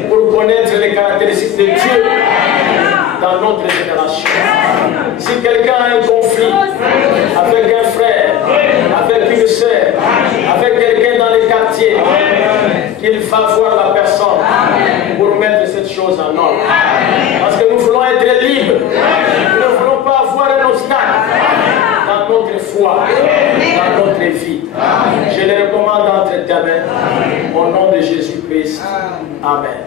pour connaître les caractéristiques de Dieu dans notre génération. Si quelqu'un a un conflit avec un frère, avec une sœur, avec quelqu'un dans les quartiers, qu'il va voir la personne pour mettre cette chose en ordre. Parce que nous voulons être libres. Nous ne voulons pas avoir un obstacle dans notre Christ. Amen.